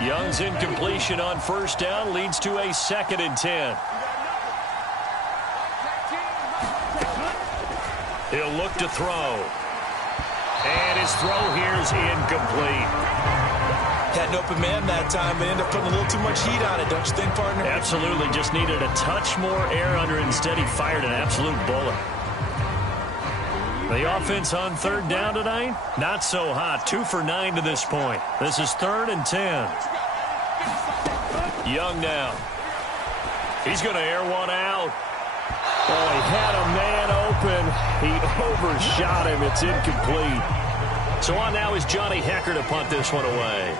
Young's incompletion on 1st down leads to a 2nd and 10. He'll look to throw. And his throw here is incomplete. Had an open man that time. They ended up putting a little too much heat on it, don't you think, partner? Absolutely. Just needed a touch more air under it. Instead, he fired an absolute bullet. The offense on 3rd down tonight, not so hot. 2 for 9 to this point. This is 3rd and 10. Young now. He's going to air one out. Oh, he had a man open. He overshot him. It's incomplete. So on now is Johnny Hecker to punt this one away.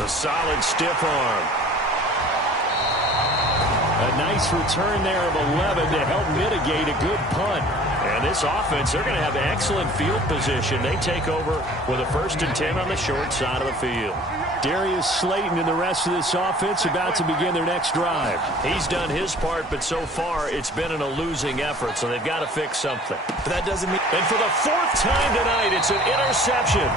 A solid stiff arm. A nice return there of 11 to help mitigate a good punt. And this offense, they're going to have excellent field position. They take over with a 1st and 10 on the short side of the field. Darius Slayton and the rest of this offense about to begin their next drive. He's done his part, but so far it's been in a losing effort, so they've got to fix something. But that doesn't mean... And for the 4th time tonight, it's an interception.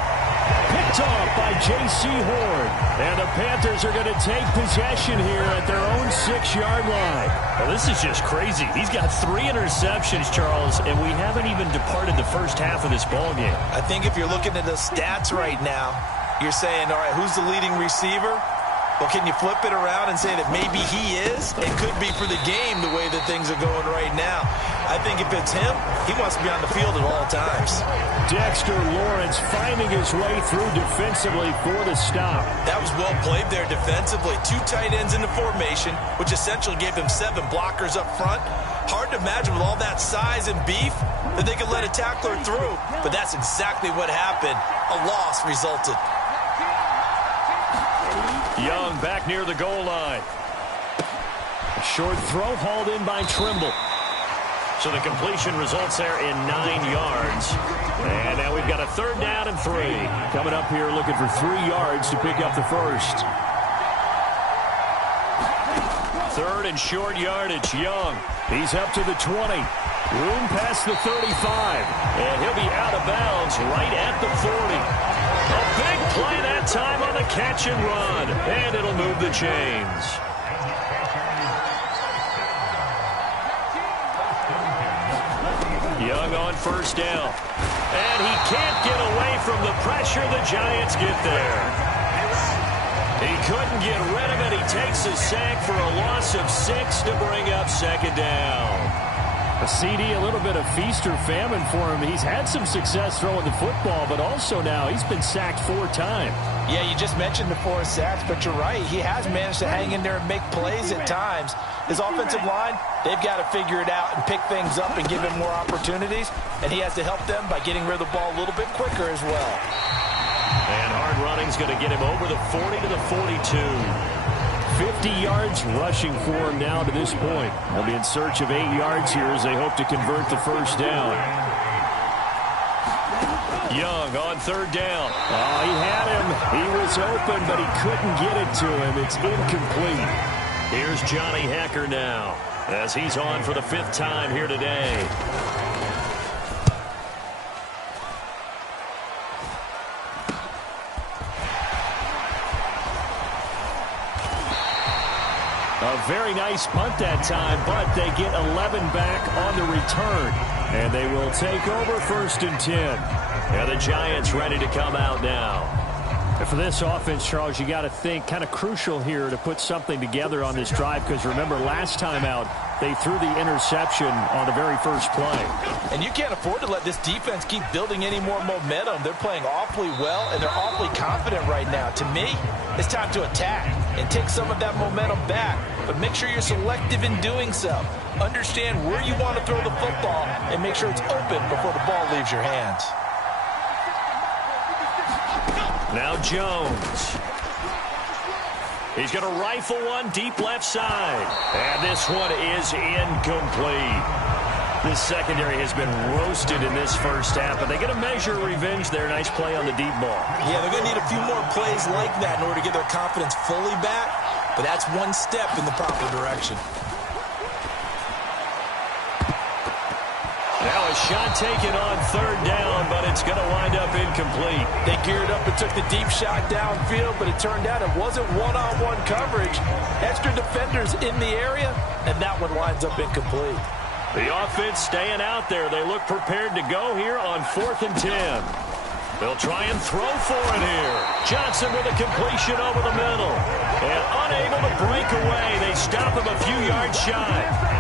Picked off by J.C. Horn. And the Panthers are going to take possession here at their own 6-yard line. Well, this is just crazy. He's got 3 interceptions, Charles, and we haven't even departed the first half of this ballgame. I think if you're looking at the stats right now, you're saying, all right, who's the leading receiver? Well, can you flip it around and say that maybe he is? It could be for the game the way that things are going right now. I think if it's him, he wants to be on the field at all times. Dexter Lawrence finding his way through defensively for the stop. That was well played there defensively. 2 tight ends in the formation, which essentially gave him 7 blockers up front. Hard to imagine with all that size and beef that they could let a tackler through. But that's exactly what happened. A loss resulted. Young back near the goal line. A short throw hauled in by Trimble. So the completion results there in 9 yards. And now we've got a 3rd down and 3. Coming up here looking for 3 yards to pick up the first. 3rd and short yardage. Young. He's up to the 20. Room past the 35. And he'll be out of bounds right at the 40. A big play that time on the catch and run. And it'll move the chains. Young on 1st down. And he can't get away from the pressure. The Giants get there. He couldn't get rid of it. He takes a sack for a loss of 6 to bring up 2nd down. A CD, a little bit of feast or famine for him. He's had some success throwing the football, but also now he's been sacked 4 times. Yeah, you just mentioned the 4 sacks, but you're right. He has managed to hang in there and make plays at times. His offensive line, they've got to figure it out and pick things up and give him more opportunities, and he has to help them by getting rid of the ball a little bit quicker as well. And hard running's going to get him over the 40 to the 42. 50 yards rushing for him now to this point. They'll be in search of 8 yards here as they hope to convert the 1st down. Young on 3rd down. Oh, he had him. He was open, but he couldn't get it to him. It's incomplete. Here's Johnny Hekker now as he's on for the 5th time here today. A very nice punt that time, but they get 11 back on the return. And they will take over 1st and 10. And the Giants ready to come out now. And for this offense, Charles, you got to think kind of crucial here to put something together on this drive, because remember last time out they threw the interception on the very first play. And you can't afford to let this defense keep building any more momentum. They're playing awfully well, and they're awfully confident right now. To me, it's time to attack and take some of that momentum back, but make sure you're selective in doing so. Understand where you want to throw the football and make sure it's open before the ball leaves your hands. Now Jones. He's going to rifle one deep left side. And this one is incomplete. This secondary has been roasted in this first half, but they're going to measure revenge there. Nice play on the deep ball. Yeah, they're going to need a few more plays like that in order to get their confidence fully back, but that's one step in the proper direction. Now a shot taken on 3rd down, but it's going to wind up incomplete. They geared up and took the deep shot downfield, but it turned out it wasn't one-on-one coverage. Extra defenders in the area, and that one winds up incomplete. The offense staying out there. They look prepared to go here on 4th and 10. They'll try and throw for it here. Johnson with a completion over the middle. And unable to break away. They stop him a few yards shy.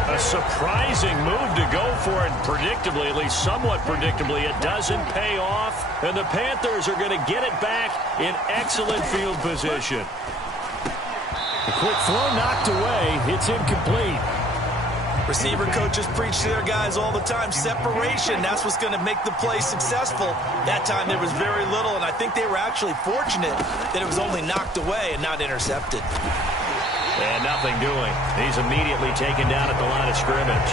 A surprising move to go for it. Predictably, at least somewhat predictably, it doesn't pay off. And the Panthers are going to get it back in excellent field position. A quick throw knocked away. It's incomplete. Receiver coaches preach to their guys all the time. Separation, that's what's going to make the play successful. That time there was very little, and I think they were actually fortunate that it was only knocked away and not intercepted. And nothing doing. He's immediately taken down at the line of scrimmage.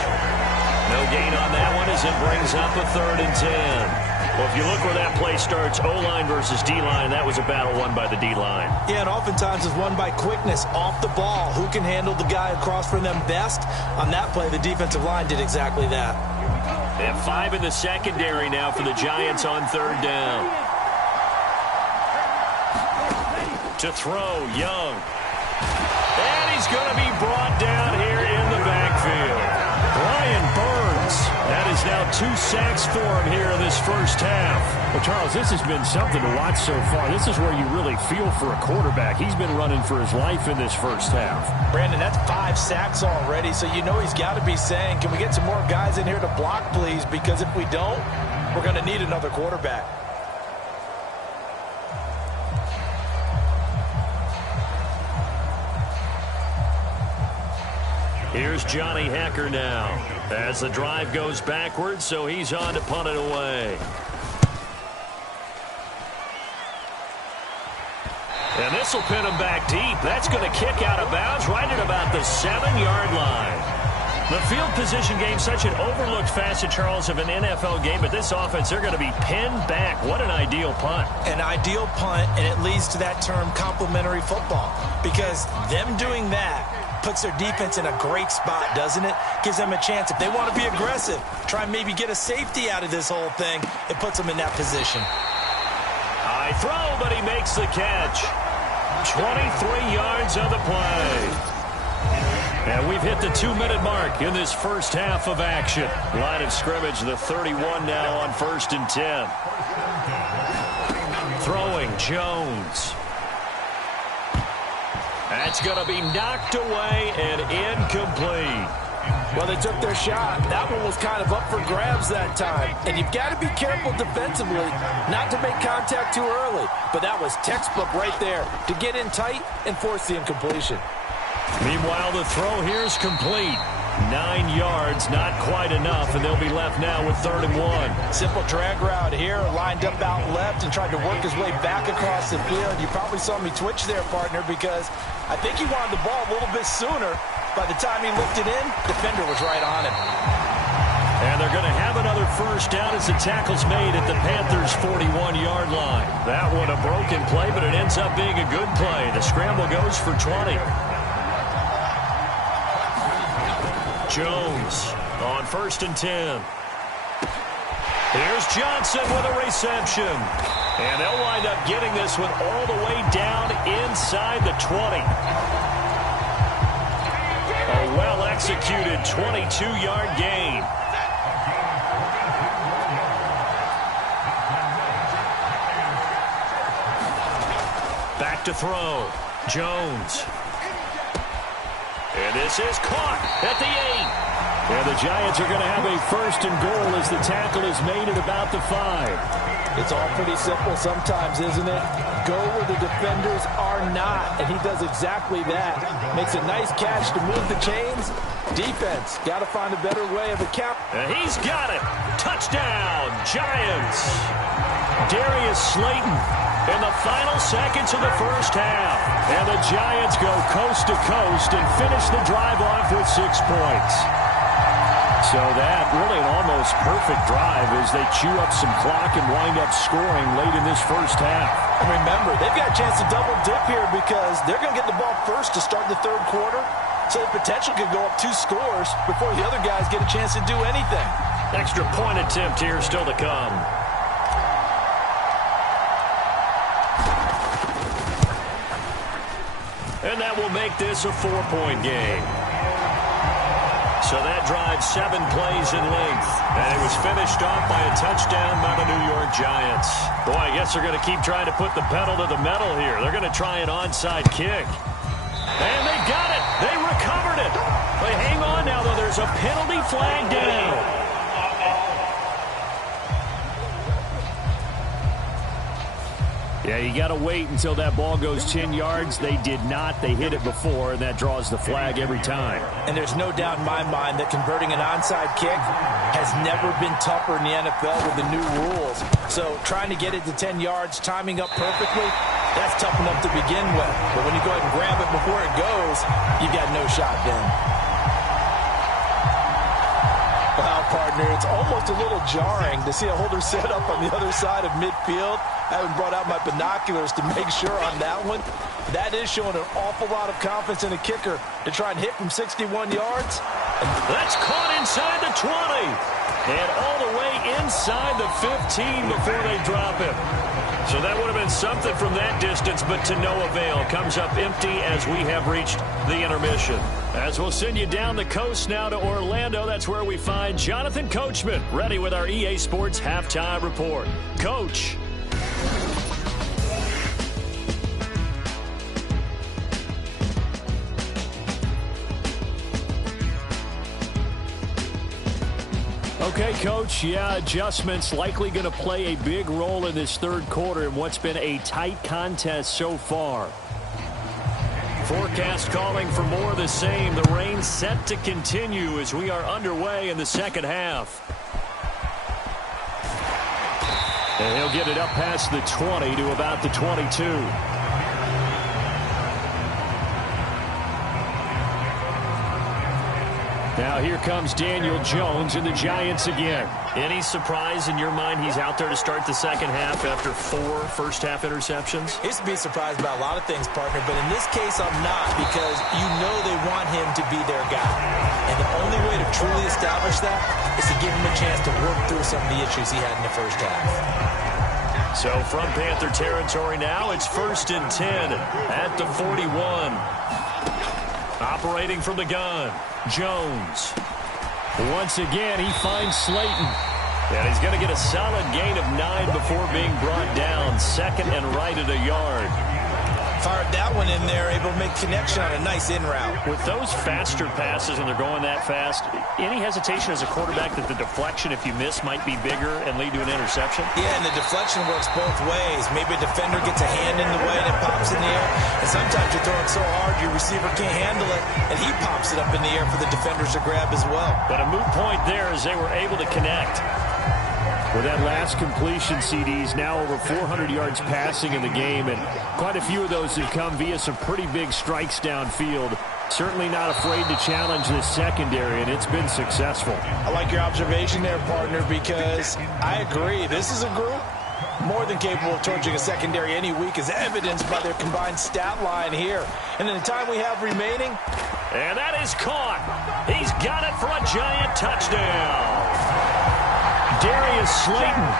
No gain on that one as it brings up a 3rd and 10. Well, if you look where that play starts, O-line versus D-line, that was a battle won by the D-line. Yeah, and oftentimes it's won by quickness, off the ball. Who can handle the guy across from them best? On that play, the defensive line did exactly that. They have 5 in the secondary now for the Giants on 3rd down. To throw, Young. And he's going to be brought down here in the backfield. Brian Burns. That is now 2 sacks for him here in this first half. Well, Charles, this has been something to watch so far. This is where you really feel for a quarterback. He's been running for his life in this first half. Brandon, that's 5 sacks already, so you know he's got to be saying, can we get some more guys in here to block, please? Because if we don't, we're going to need another quarterback. Here's Johnny Hekker now as the drive goes backwards, so he's on to punt it away. And this will pin him back deep. That's going to kick out of bounds right at about the 7-yard line. The field position game, such an overlooked facet, Charles, of an NFL game, but this offense, they're going to be pinned back. What an ideal punt. An ideal punt, and it leads to that term complementary football, because them doing that puts their defense in a great spot, doesn't it? Gives them a chance. If they want to be aggressive, try and maybe get a safety out of this whole thing, it puts them in that position. High throw, but he makes the catch. 23 yards on the play. And we've hit the 2-minute mark in this first half of action. Line of scrimmage, the 31 now on 1st and 10. Throwing, Jones. That's going to be knocked away and incomplete. Well, they took their shot. That one was kind of up for grabs that time. And you've got to be careful defensively not to make contact too early. But that was textbook right there to get in tight and force the incompletion. Meanwhile, the throw here is complete. 9 yards, not quite enough, and they'll be left now with 3rd and 1. Simple drag route here, lined up out left and tried to work his way back across the field. You probably saw me twitch there, partner, because I think he wanted the ball a little bit sooner. By the time he looked it in, defender was right on him. And they're going to have another first down as the tackle's made at the Panthers' 41-yard line. That one a broken play, but it ends up being a good play. The scramble goes for 20. Jones on 1st and 10. Here's Johnson with a reception. And they'll wind up getting this one all the way down inside the 20. A well-executed 22-yard gain. Back to throw. Jones. And this is caught at the 8. And the Giants are going to have a 1st and goal as the tackle is made at about the 5. It's all pretty simple sometimes, isn't it? Go where the defenders are not, and he does exactly that. Makes a nice catch to move the chains. Defense, got to find a better way of account. And he's got it. Touchdown, Giants. Darius Slayton in the final seconds of the first half. And the Giants go coast to coast and finish the drive off with 6 points. So that really an almost perfect drive as they chew up some clock and wind up scoring late in this first half. And remember, they've got a chance to double dip here because they're going to get the ball first to start the 3rd quarter. So the potential could go up 2 scores before the other guys get a chance to do anything. Extra point attempt here still to come. And that will make this a 4-point game. So that drives 7 plays in length. And it was finished off by a touchdown by the New York Giants. Boy, I guess they're going to keep trying to put the pedal to the metal here. They're going to try an onside kick. And they got it. They recovered it. But hang on now, though. There's a penalty flag down. Yeah, you got to wait until that ball goes 10 yards. They did not. They hit it before, and that draws the flag every time. And there's no doubt in my mind that converting an onside kick has never been tougher in the NFL with the new rules. So trying to get it to 10 yards, timing up perfectly, that's tough enough to begin with. But when you go ahead and grab it before it goes, you've got no shot then. Wow, partner, it's almost a little jarring to see a holder set up on the other side of midfield. I haven't brought out my binoculars to make sure on that one. That is showing an awful lot of confidence in a kicker to try and hit from 61 yards. And that's caught inside the 20. And all the way inside the 15 before they drop him. So that would have been something from that distance, but to no avail. Comes up empty as we have reached the intermission. As we'll send you down the coast now to Orlando, that's where we find Jonathan Coachman, ready with our EA Sports Halftime Report. Coach. Okay, Coach, yeah, adjustments likely going to play a big role in this 3rd quarter in what's been a tight contest so far. Forecast calling for more of the same. The rain set to continue as we are underway in the 2nd half. And he'll get it up past the 20 to about the 22. Now here comes Daniel Jones and the Giants again. Any surprise in your mind he's out there to start the second half after 4 first-half interceptions? I used to be surprised by a lot of things, partner, but in this case I'm not, because you know they want him to be their guy. And the only way to truly establish that is to give him a chance to work through some of the issues he had in the first half. So from Panther territory now, it's 1st and 10 at the 41. Operating from the gun, Jones. Once again, he finds Slayton. And he's going to get a solid gain of 9 before being brought down. 2nd and right at a yard. Fired that one in there, able to make connection on a nice in route. With those faster passes and they're going that fast, any hesitation as a quarterback that the deflection, if you miss, might be bigger and lead to an interception? Yeah, and the deflection works both ways. Maybe a defender gets a hand in the way and it pops in the air. And sometimes you're throwing so hard your receiver can't handle it, and he pops it up in the air for the defenders to grab as well. But a moot point there as they were able to connect. With that last completion, CD's now over 400 yards passing in the game, and quite a few of those have come via some pretty big strikes downfield. Certainly not afraid to challenge this secondary, and it's been successful. I like your observation there, partner, because I agree. This is a group more than capable of torching a secondary any week, as evidenced by their combined stat line here. And in the time we have remaining... And that is caught. He's got it for a giant touchdown. Darius Slayton,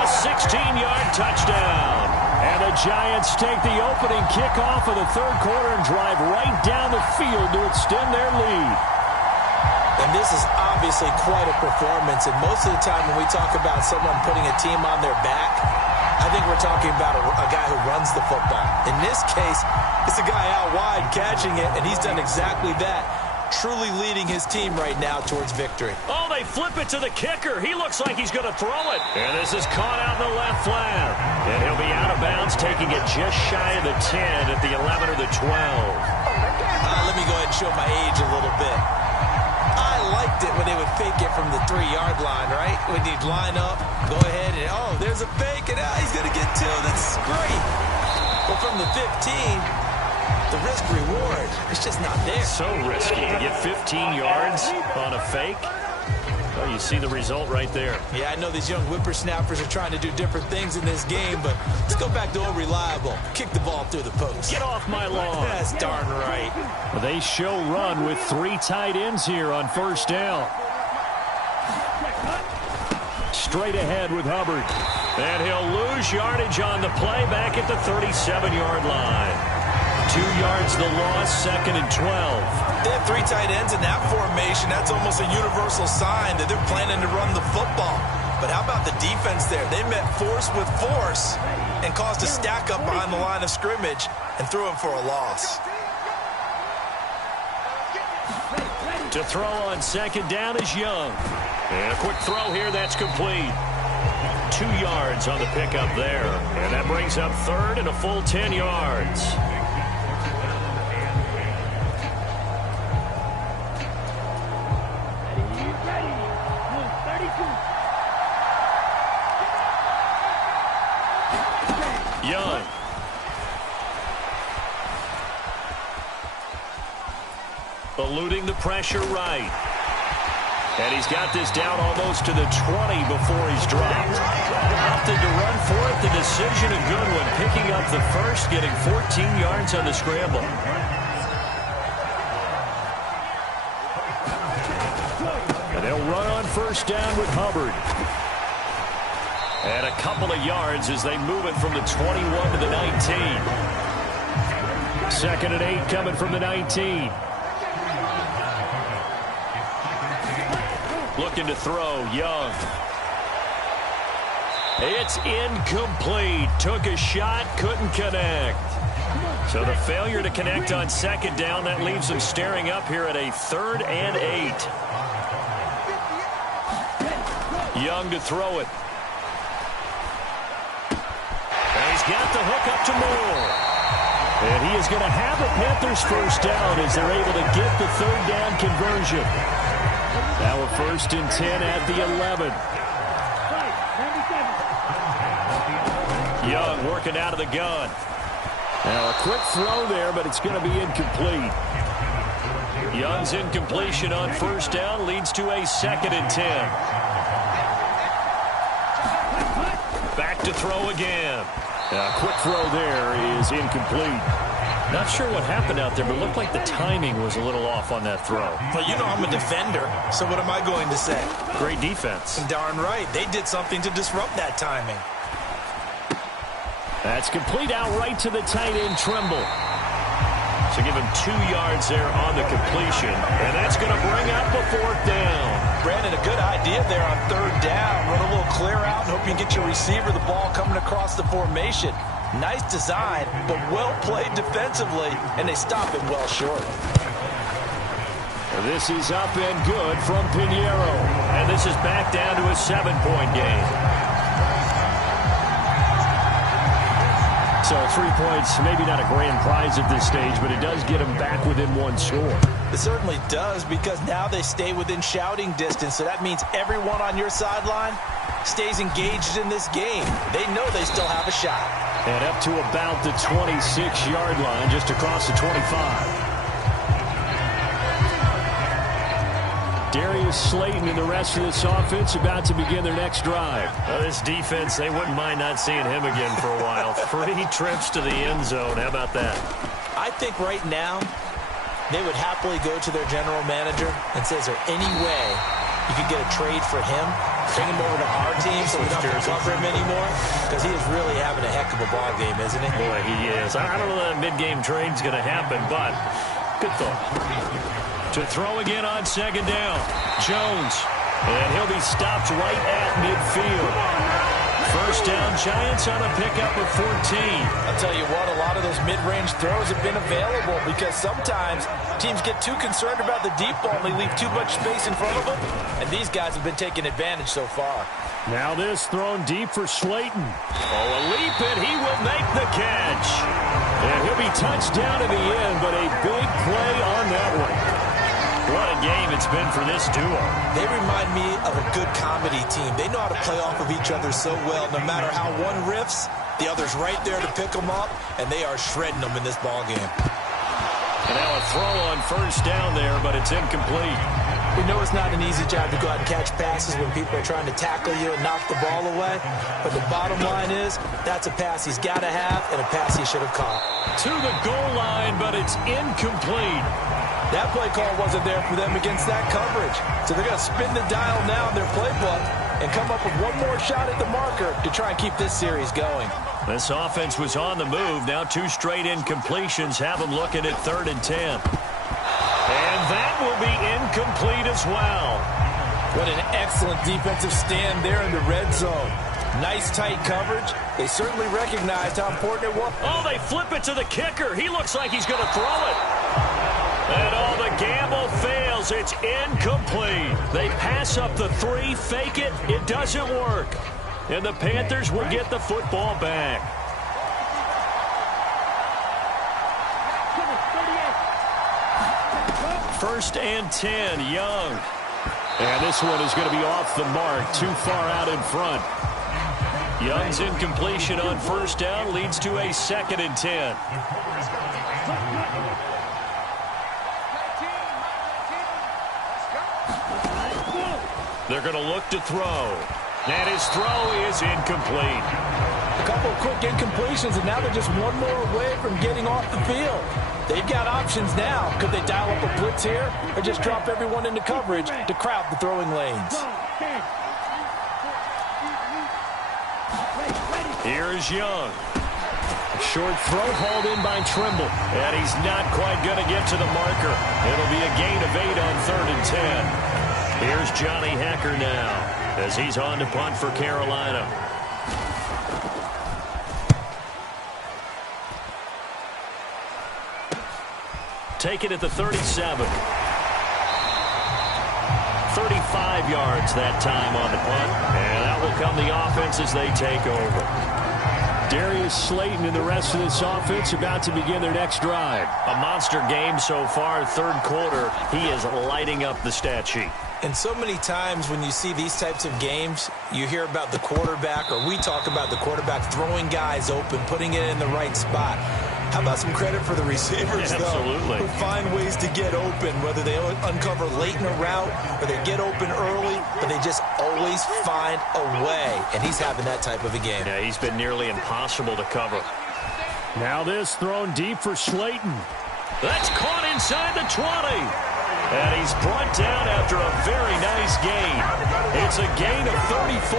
a 16-yard touchdown. And the Giants take the opening kickoff of the third quarter and drive right down the field to extend their lead. And this is obviously quite a performance. And most of the time when we talk about someone putting a team on their back, I think we're talking about a guy who runs the football. In this case, it's a guy out wide catching it, and he's done exactly that. Truly leading his team right now towards victory. Oh, they flip it to the kicker. He looks like he's going to throw it. And this is caught out in the left flat. And he'll be out of bounds, taking it just shy of the 10 at the 11 or the 12. Let me go ahead and show my age a little bit. I liked it when they would fake it from the 3-yard line, right? When you'd line up, go ahead, and oh, there's a fake, and he's going to get 2. That's great. But from the 15... the risk-reward is just not there. So risky to get 15 yards on a fake. Oh, you see the result right there. Yeah, I know these young whippersnappers are trying to do different things in this game, but let's go back to old reliable. Kick the ball through the post. Get off my lawn. That's darn right. They show run with 3 tight ends here on first down. Straight ahead with Hubbard. And he'll lose yardage on the play back at the 37-yard line. 2 yards the loss, 2nd and 12. They have 3 tight ends in that formation. That's almost a universal sign that they're planning to run the football. But how about the defense there? They met force with force and caused a stack up behind the line of scrimmage and threw him for a loss. To throw on 2nd down is Young. And a quick throw here, that's complete. 2 yards on the pickup there. And that brings up 3rd and a full 10 yards. Young. Eluding the pressure right. And he's got this down almost to the 20 before he's dropped. Opted to run for it. The decision a good one. Picking up the first, getting 14 yards on the scramble. And they'll run on first down with Hubbard. And a couple of yards as they move it from the 21 to the 19. 2nd and 8 coming from the 19. Looking to throw, Young. It's incomplete. Took a shot, couldn't connect. So the failure to connect on 2nd down, that leaves him staring up here at a 3rd and 8. Young to throw it. And he's got the hook up to Moore. And he is going to have the Panthers first down as they're able to get the 3rd down conversion. Now a 1st and 10 at the 11. Young working out of the gun. Now a quick throw there, but it's going to be incomplete. Young's incompletion on first down leads to a 2nd and 10. Back to throw again. A quick throw there is incomplete. Not sure what happened out there, but it looked like the timing was a little off on that throw. Well, you know I'm a defender, so what am I going to say? Great defense. Darn right. They did something to disrupt that timing. That's complete out right to the tight end, Trimble. So give him 2 yards there on the completion, and that's going to bring up a 4th down. Brandon, a good idea there on 3rd down. Run a little clear out and hope you can get your receiver the ball coming across the formation. Nice design, but well played defensively, and they stop it well short. This is up and good from Pinheiro. And this is back down to a 7-point game. So 3 points, maybe not a grand prize at this stage, but it does get them back within 1 score. It certainly does, because now they stay within shouting distance, so that means everyone on your sideline stays engaged in this game. They know they still have a shot. And up to about the 26-yard line, just across the 25. Darius Slayton and the rest of this offense about to begin their next drive. This defense, they wouldn't mind not seeing him again for a while. 3 trips to the end zone. How about that? I think right now they would happily go to their general manager and say, is there any way you could get a trade for him? Bring him over to our team so we don't have to cover him anymore? Because he is really having a heck of a ball game, isn't he? Boy, he is. I don't know that mid-game trade's going to happen, but good thought. To throw again on 2nd down. Jones. And he'll be stopped right at midfield. 1st down, Giants on a pickup of 14. I'll tell you what, a lot of those mid-range throws have been available because sometimes teams get too concerned about the deep ball and they leave too much space in front of them. And these guys have been taking advantage so far. Now this thrown deep for Slayton. Oh, a leap, and he will make the catch. And he'll be touched down in the end, but a big play on that one. What a game it's been for this duo. They remind me of a good comedy team. They know how to play off of each other so well. No matter how one riffs, the other's right there to pick them up, and they are shredding them in this ball game. And now a throw on 1st down there, but it's incomplete. We know it's not an easy job to go out and catch passes when people are trying to tackle you and knock the ball away. But the bottom line is, that's a pass he's got to have and a pass he should have caught. To the goal line, but it's incomplete. That play call wasn't there for them against that coverage. So they're going to spin the dial now in their playbook and come up with one more shot at the marker to try and keep this series going. This offense was on the move. Now 2 straight incompletions have them looking at 3rd and 10. And that will be incomplete as well. What an excellent defensive stand there in the red zone. Nice tight coverage. They certainly recognized how important it was. Oh, they flip it to the kicker. He looks like he's going to throw it. And all the gamble fails. It's incomplete. They pass up the 3, fake it. It doesn't work. And the Panthers will get the football back. First and 10, Young. And this one is going to be off the mark, too far out in front. Young's incompletion on 1st down leads to a 2nd and 10. They're going to look to throw. And his throw is incomplete. A couple of quick incompletions, and now they're just one more away from getting off the field. They've got options now. Could they dial up a blitz here or just drop everyone into coverage to crowd the throwing lanes? Here's Young. Short throw hauled in by Trimble. And he's not quite going to get to the marker. It'll be a gain of 8 on 3rd and 10. Here's Johnny Hecker now as he's on to punt for Carolina. Take it at the 37. 35 yards that time on the punt. And out will come the offense as they take over. Darius Slayton and the rest of this offense about to begin their next drive. A monster game so far, 3rd quarter. He is lighting up the stat sheet. And so many times when you see these types of games, you hear about the quarterback, or we talk about the quarterback throwing guys open, putting it in the right spot. How about some credit for the receivers, though, absolutely, who find ways to get open, whether they uncover late in a route or they get open early, but they just always find a way, and he's having that type of a game. Yeah, he's been nearly impossible to cover. Now this thrown deep for Slayton. That's caught inside the 20. And he's brought down after a very nice gain. It's a gain of 34.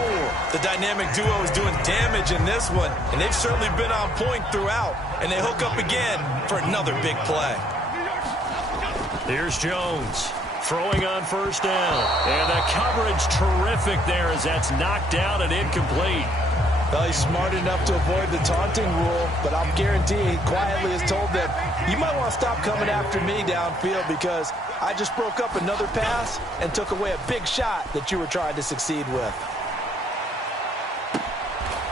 The dynamic duo is doing damage in this one, and they've certainly been on point throughout. And they hook up again for another big play. Here's Jones throwing on first down. And the coverage terrific there as that's knocked down and incomplete. Well, he's smart enough to avoid the taunting rule, but I'll guarantee he quietly has told them, you might want to stop coming after me downfield because I just broke up another pass and took away a big shot that you were trying to succeed with.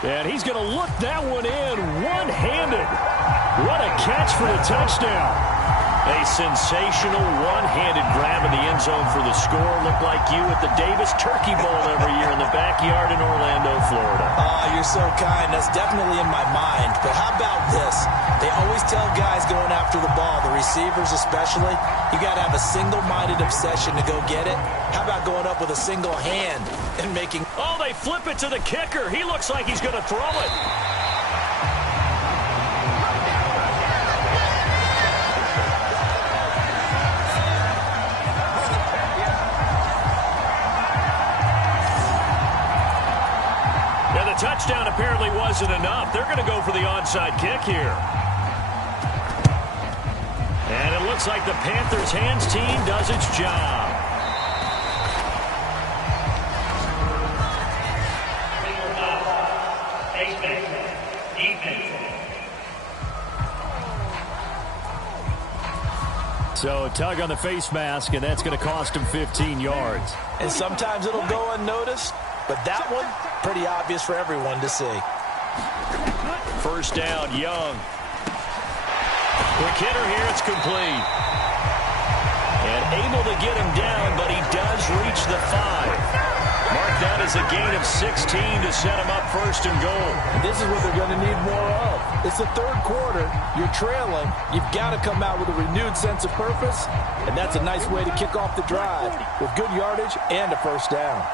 And he's going to look that one in one-handed. What a catch for the touchdown. A sensational one-handed grab in the end zone for the score. Looked like you at the Davis Turkey Bowl every year in the backyard in Orlando, Florida. Oh, you're so kind. That's definitely in my mind. But how about this? They always tell guys going after the ball, the receivers especially, you got to have a single-minded obsession to go get it. How about going up with a single hand and making... Oh, they flip it to the kicker. He looks like he's going to throw it. Touchdown apparently wasn't enough. They're going to go for the onside kick here. And it looks like the Panthers hands team does its job. So a tug on the face mask, and that's going to cost him 15 yards. And sometimes it'll go unnoticed, but that one, pretty obvious for everyone to see. First down, Young. Quick hitter here, it's complete. And able to get him down, but he does reach the 5. Mark that as a gain of 16 to set him up first and goal. This is what they're going to need more of. It's the third quarter. You're trailing. You've got to come out with a renewed sense of purpose, and that's a nice way to kick off the drive with good yardage and a first down.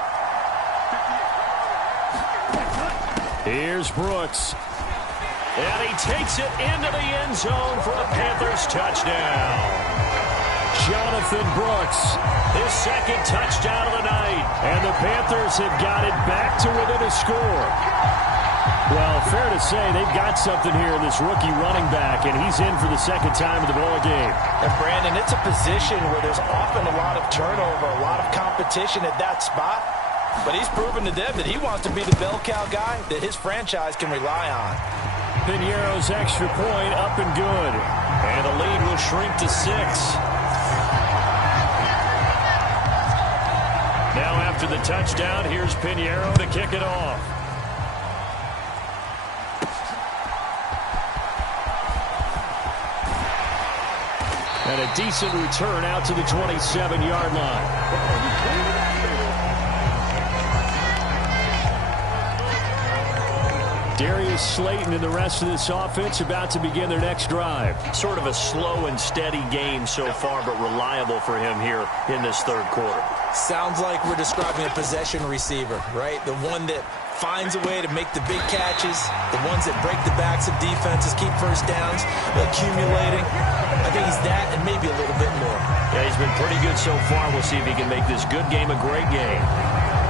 Here's Brooks. And he takes it into the end zone for a Panthers touchdown. Jonathan Brooks, his second touchdown of the night. And the Panthers have got it back to within a score. Well, fair to say they've got something here in this rookie running back, and he's in for the second time in the ball game. And Brandon, it's a position where there's often a lot of turnover, a lot of competition at that spot. But he's proven to them that he wants to be the bell cow guy that his franchise can rely on. Piñeiro's extra point up and good. And the lead will shrink to 6. Now after the touchdown, here's Piñeiro to kick it off. And a decent return out to the 27-yard line. Darius Slayton and the rest of this offense about to begin their next drive. Sort of a slow and steady game so far, but reliable for him here in this third quarter. Sounds like we're describing a possession receiver, right? The one that finds a way to make the big catches, the ones that break the backs of defenses, keep first downs, accumulating. I think he's that and maybe a little bit more. Yeah, he's been pretty good so far. We'll see if he can make this good game a great game.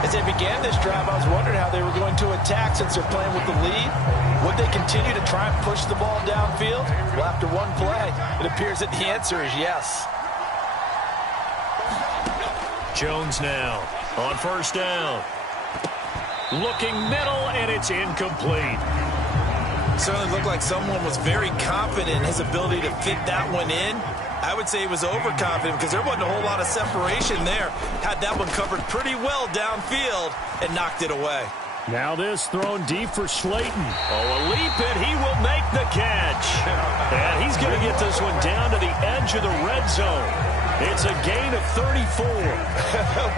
As they began this drive, I was wondering how they were going to attack since they're playing with the lead. Would they continue to try and push the ball downfield? Well, after one play, it appears that the answer is yes. Jones now on first down. Looking middle, and it's incomplete. Certainly looked like someone was very confident in his ability to fit that one in. I would say he was overconfident because there wasn't a whole lot of separation there. Had that one covered pretty well downfield and knocked it away. Now this thrown deep for Slayton. Oh, a leap, and he will make the catch. And he's going to get this one down to the edge of the red zone. It's a gain of 34.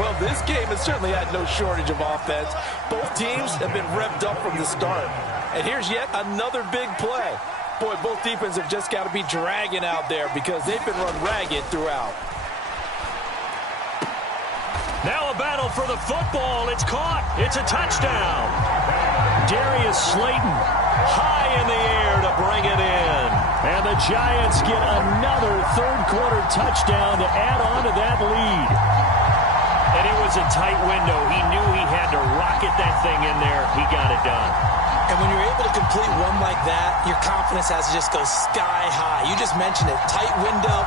Well, this game has certainly had no shortage of offense. Both teams have been revved up from the start. And here's yet another big play. Boy, both defenses have just got to be dragging out there because they've been run ragged throughout. Now a battle for the football. It's caught. It's a touchdown. Darius Slayton high in the air to bring it in. And the Giants get another third-quarter touchdown to add on to that lead. And it was a tight window. He knew he had to rocket that thing in there. He got it done. And when you're able to complete one like that, your confidence has to just go sky high. You just mentioned it. Tight window,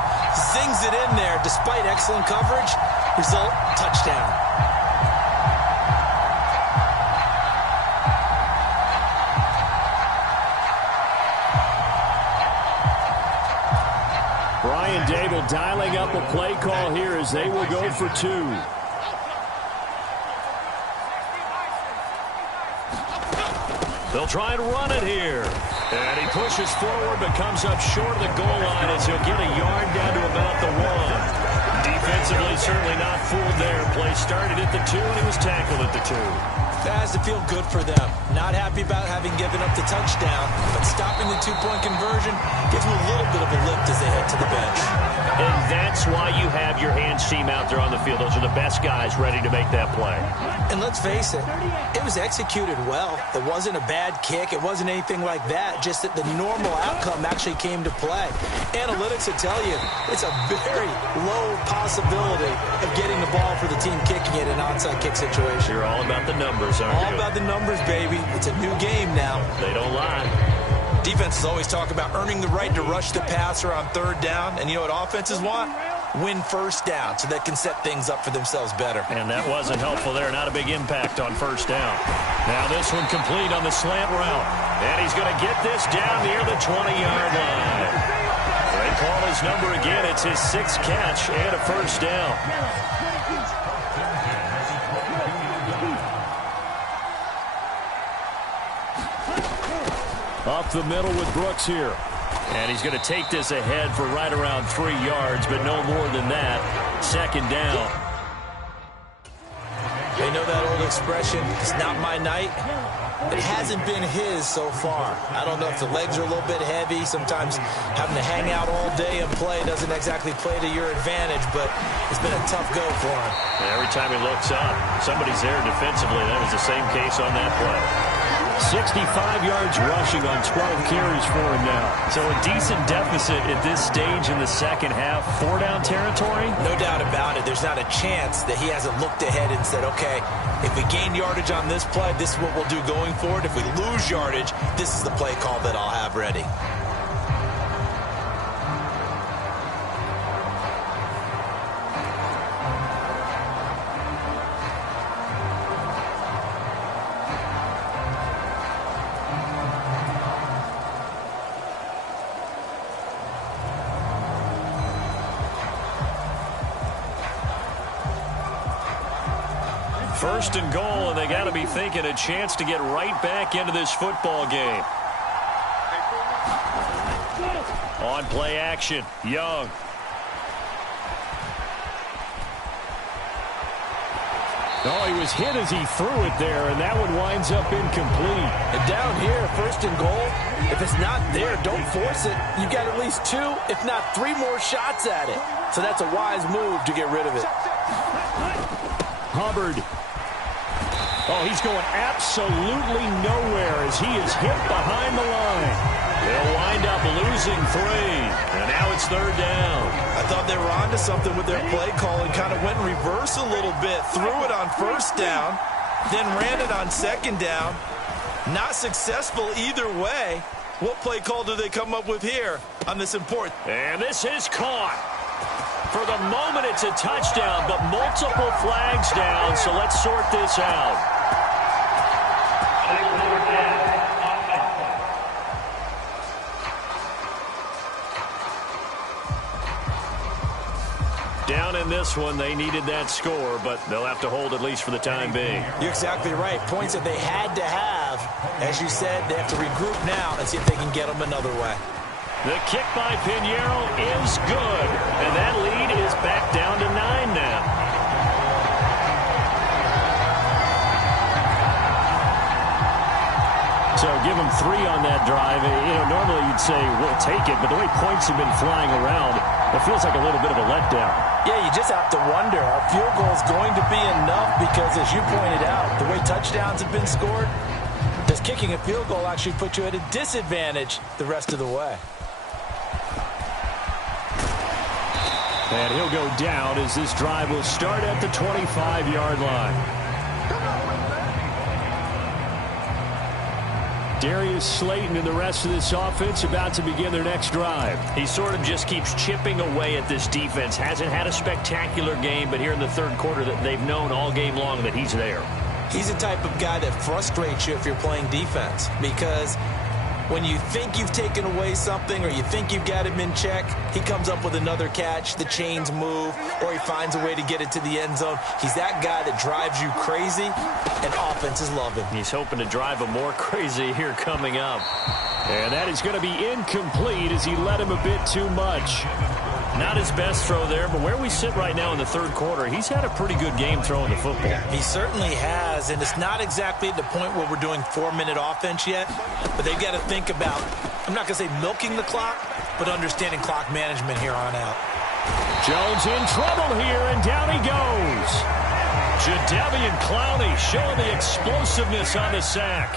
zings it in there despite excellent coverage. Result, touchdown. Brian Dable dialing up a play call here as they will go for two. They'll try and run it here. And he pushes forward but comes up short of the goal line as he'll get a yard down to about the one. Defensively, certainly not fooled there. Play started at the 2 and he was tackled at the 2. That has to feel good for them. Not happy about having given up the touchdown, but stopping the two-point conversion gives them a little bit of a lift as they head to the bench. And that's why you have your hands team out there on the field. Those are the best guys ready to make that play. And let's face it, it was executed well. It wasn't a bad kick. It wasn't anything like that. Just that the normal outcome actually came to play. Analytics will tell you it's a very low possibility of getting the ball for the team kicking it in an onside kick situation. You're all about the numbers, aren't you? All about the numbers, baby. It's a new game now. They don't lie. Defenses always talk about earning the right to rush the passer on third down. And you know what offenses want? Win first down so they can set things up for themselves better. And that wasn't helpful there. Not a big impact on first down. Now this one complete on the slant route. And he's going to get this down near the 20-yard line. They call his number again. It's his 6th catch and a first down. Up the middle with Brooks here. And he's going to take this ahead for right around 3 yards, but no more than that. 2nd down. They know that old expression, it's not my night. It hasn't been his so far. I don't know if the legs are a little bit heavy. Sometimes having to hang out all day and play doesn't exactly play to your advantage, but it's been a tough go for him. And every time he looks up, somebody's there defensively. That was the same case on that play. 65 yards rushing on 12 carries for him now. So a decent deficit at this stage in the second half. 4-down territory? No doubt about it. There's not a chance that he hasn't looked ahead and said, okay, if we gain yardage on this play, this is what we'll do going forward. If we lose yardage, this is the play call that I'll have ready. First and goal, and they got to be thinking a chance to get right back into this football game. On play action, Young. Oh, he was hit as he threw it there, and that one winds up incomplete. And down here, 1st and goal, if it's not there, don't force it. You've got at least 2, if not 3 more shots at it. So that's a wise move to get rid of it. Hubbard. Oh, he's going absolutely nowhere as he is hit behind the line. They'll wind up losing 3. And now it's 3rd down. I thought they were onto something with their play call and kind of went in reverse a little bit. Threw it on 1st down, then ran it on 2nd down. Not successful either way. What play call do they come up with here on this important? And this is caught. For the moment, it's a touchdown, but multiple flags down, so let's sort this out. Down in this one, they needed that score, but they'll have to hold at least for the time being. You're exactly right. Points that they had to have. As you said, they have to regroup now and see if they can get them another way. The kick by Pinheiro is good, and that lead is back down to 9 now. So give them 3 on that drive. Normally you'd say, we'll take it, but the way points have been flying around, it feels like a little bit of a letdown. Yeah, you just have to wonder, are field goals going to be enough? Because as you pointed out, the way touchdowns have been scored, does kicking a field goal actually put you at a disadvantage the rest of the way? And he'll go down as this drive will start at the 25-yard line. Darius Slayton and the rest of this offense about to begin their next drive. He sort of just keeps chipping away at this defense. Hasn't had a spectacular game, but here in the third quarter that they've known all game long that he's there. He's the type of guy that frustrates you if you're playing defense, because when you think you've taken away something or you think you've got him in check, he comes up with another catch, the chains move, or he finds a way to get it to the end zone. He's that guy that drives you crazy, and offenses love him. He's hoping to drive him more crazy here coming up. And that is going to be incomplete as he led him a bit too much. Not his best throw there, but where we sit right now in the third quarter, he's had a pretty good game throwing the football. He certainly has, and it's not exactly at the point where we're doing 4-minute offense yet, but they've got to think about, I'm not going to say milking the clock, but understanding clock management here on out. Jones in trouble here, and down he goes. Jadeveon Clowney showing the explosiveness on the sack.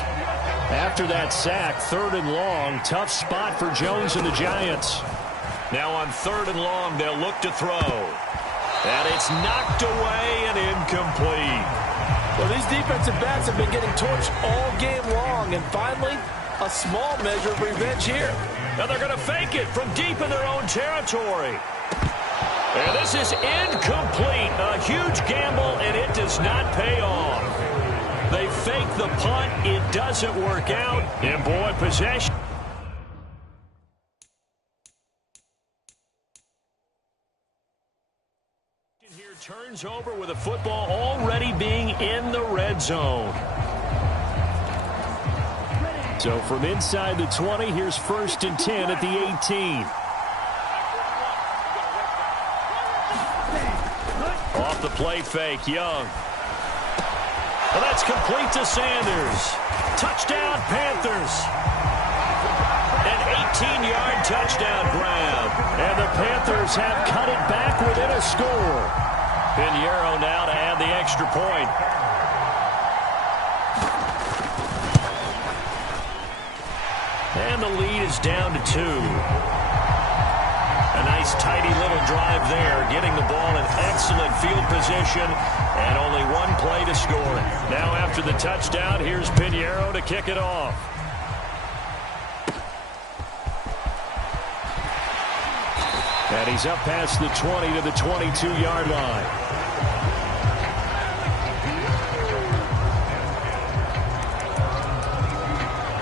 After that sack, 3rd and long, tough spot for Jones and the Giants. Now on 3rd and long, they'll look to throw. And it's knocked away and incomplete. Well, these defensive backs have been getting torched all game long, and finally, a small measure of revenge here. Now they're going to fake it from deep in their own territory. And this is incomplete. A huge gamble, and it does not pay off. They fake the punt. It doesn't work out. And boy, possession. Here turns over with a football already being in the red zone. So from inside the 20, here's 1st and 10 at the 18. Off the play fake, Young. Well, that's complete to Sanders. Touchdown, Panthers. An 18-yard touchdown grab. And the Panthers have cut it back within a score. Pinheiro now to add the extra point. And the lead is down to 2. A nice tidy little drive there, getting the ball in excellent field position, and only one play to score it. Now after the touchdown, here's Pinheiro to kick it off. And he's up past the 20 to the 22-yard line.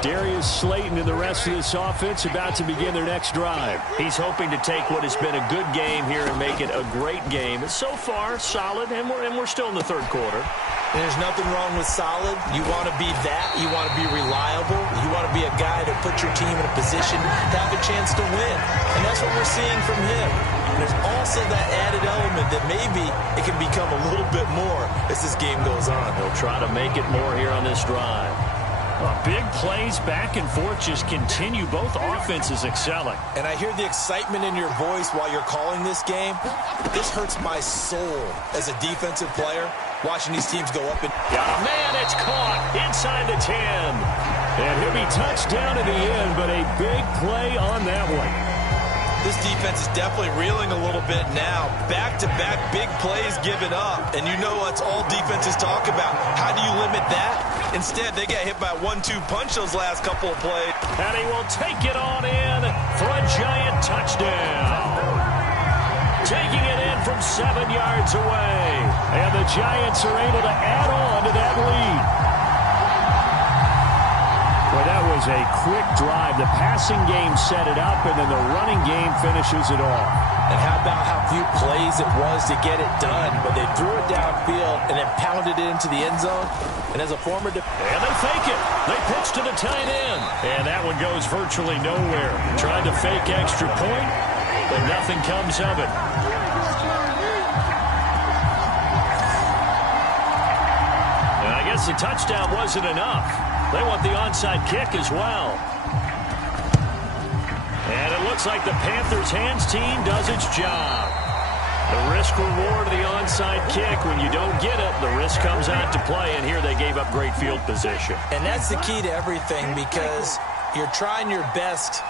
Darius Slayton and the rest of this offense about to begin their next drive. He's hoping to take what has been a good game here and make it a great game. So far, solid, and we're still in the third quarter. There's nothing wrong with solid. You want to be that. You want to be reliable. You want to be a guy that puts your team in a position to have a chance to win. And that's what we're seeing from him. And there's also that added element that maybe it can become a little bit more as this game goes on. He'll try to make it more here on this drive. Well, big plays back and forth just continue. Both offenses excelling. And I hear the excitement in your voice while you're calling this game. This hurts my soul as a defensive player, watching these teams go up and... Got a man, it's caught inside the 10. And he'll be touched down in the end, but a big play on that one. This defense is definitely reeling a little bit now. Back-to-back big plays given up. And you know that's all defenses talk about. How do you limit that? Instead, they got hit by a 1-2 punch those last couple of plays. And he will take it on in for a giant touchdown. Taking it in from 7 yards away. And the Giants are able to add on to that lead. Well, that was a quick drive. The passing game set it up, and then the running game finishes it off. And how about how few plays it was to get it done, but they threw it downfield and then pounded it into the end zone. And as a former... And they fake it. They pitch to the tight end. And that one goes virtually nowhere. Tried to fake extra point, but nothing comes of it. And I guess the touchdown wasn't enough. They want the onside kick as well. And it looks like the Panthers hands team does its job. The risk reward of the onside kick. When you don't get it, the risk comes out to play, and here they gave up great field position. And that's the key to everything, because you're trying your best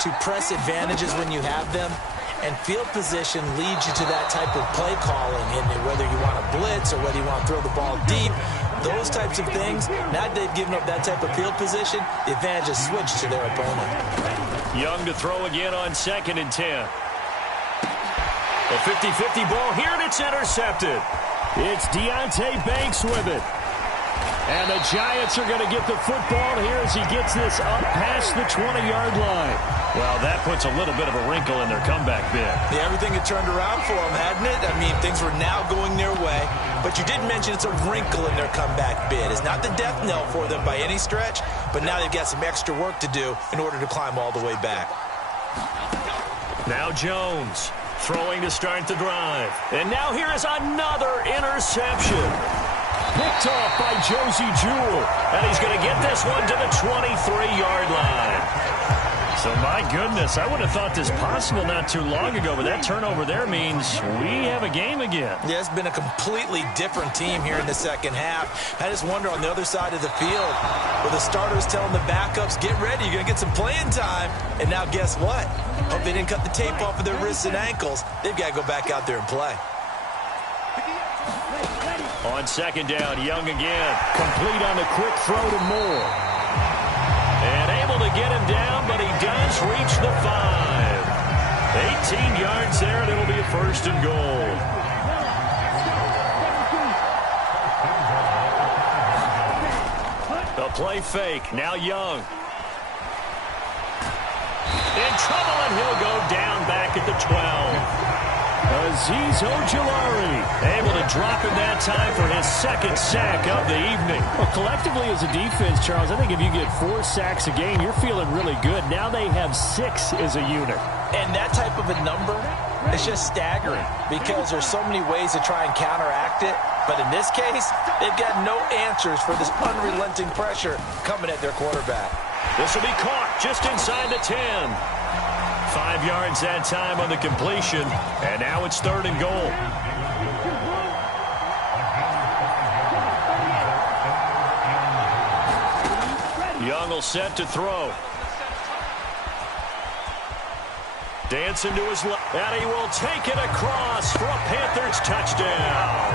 to press advantages when you have them, and field position leads you to that type of play calling, and whether you want to blitz or whether you want to throw the ball deep, those types of things. Now that they've given up that type of field position, the advantage is switched to their opponent. Young to throw again on 2nd and 10. A 50-50 ball here, and it's intercepted. It's Deonte Banks with it. And the Giants are going to get the football here as he gets this up past the 20-yard line. Well, that puts a little bit of a wrinkle in their comeback bid. Yeah, everything had turned around for them, hadn't it? I mean, things were now going their way. But you did mention it's a wrinkle in their comeback bid. It's not the death knell for them by any stretch, but now they've got some extra work to do in order to climb all the way back. Now Jones throwing to start the drive. And now here is another interception. Picked off by Josie Jewell. And he's going to get this one to the 23-yard line. So, my goodness, I would have thought this possible not too long ago, but that turnover there means we have a game again. Yeah, it's been a completely different team here in the second half. I just wonder on the other side of the field, where the starters telling the backups, get ready, you're going to get some playing time. And now guess what? Hope they didn't cut the tape off of their wrists and ankles. They've got to go back out there and play. On 2nd down, Young again. Complete on the quick throw to Moore. And able to get him down, but he does reach the 5. 18 yards there, and it'll be a 1st and goal. The play fake. Now Young. In trouble, and he'll go down back at the 12. Azeez Ojulari able to drop him that time for his 2nd sack of the evening. Well, collectively as a defense, Charles, I think if you get 4 sacks a game, you're feeling really good. Now they have 6 as a unit. And that type of a number is just staggering because there's so many ways to try and counteract it. But in this case, they've got no answers for this unrelenting pressure coming at their quarterback. This will be caught just inside the 10. 5 yards that time on the completion, and now it's 3rd and goal. Young will set to throw. Dancing to his left, and he will take it across for a Panthers touchdown.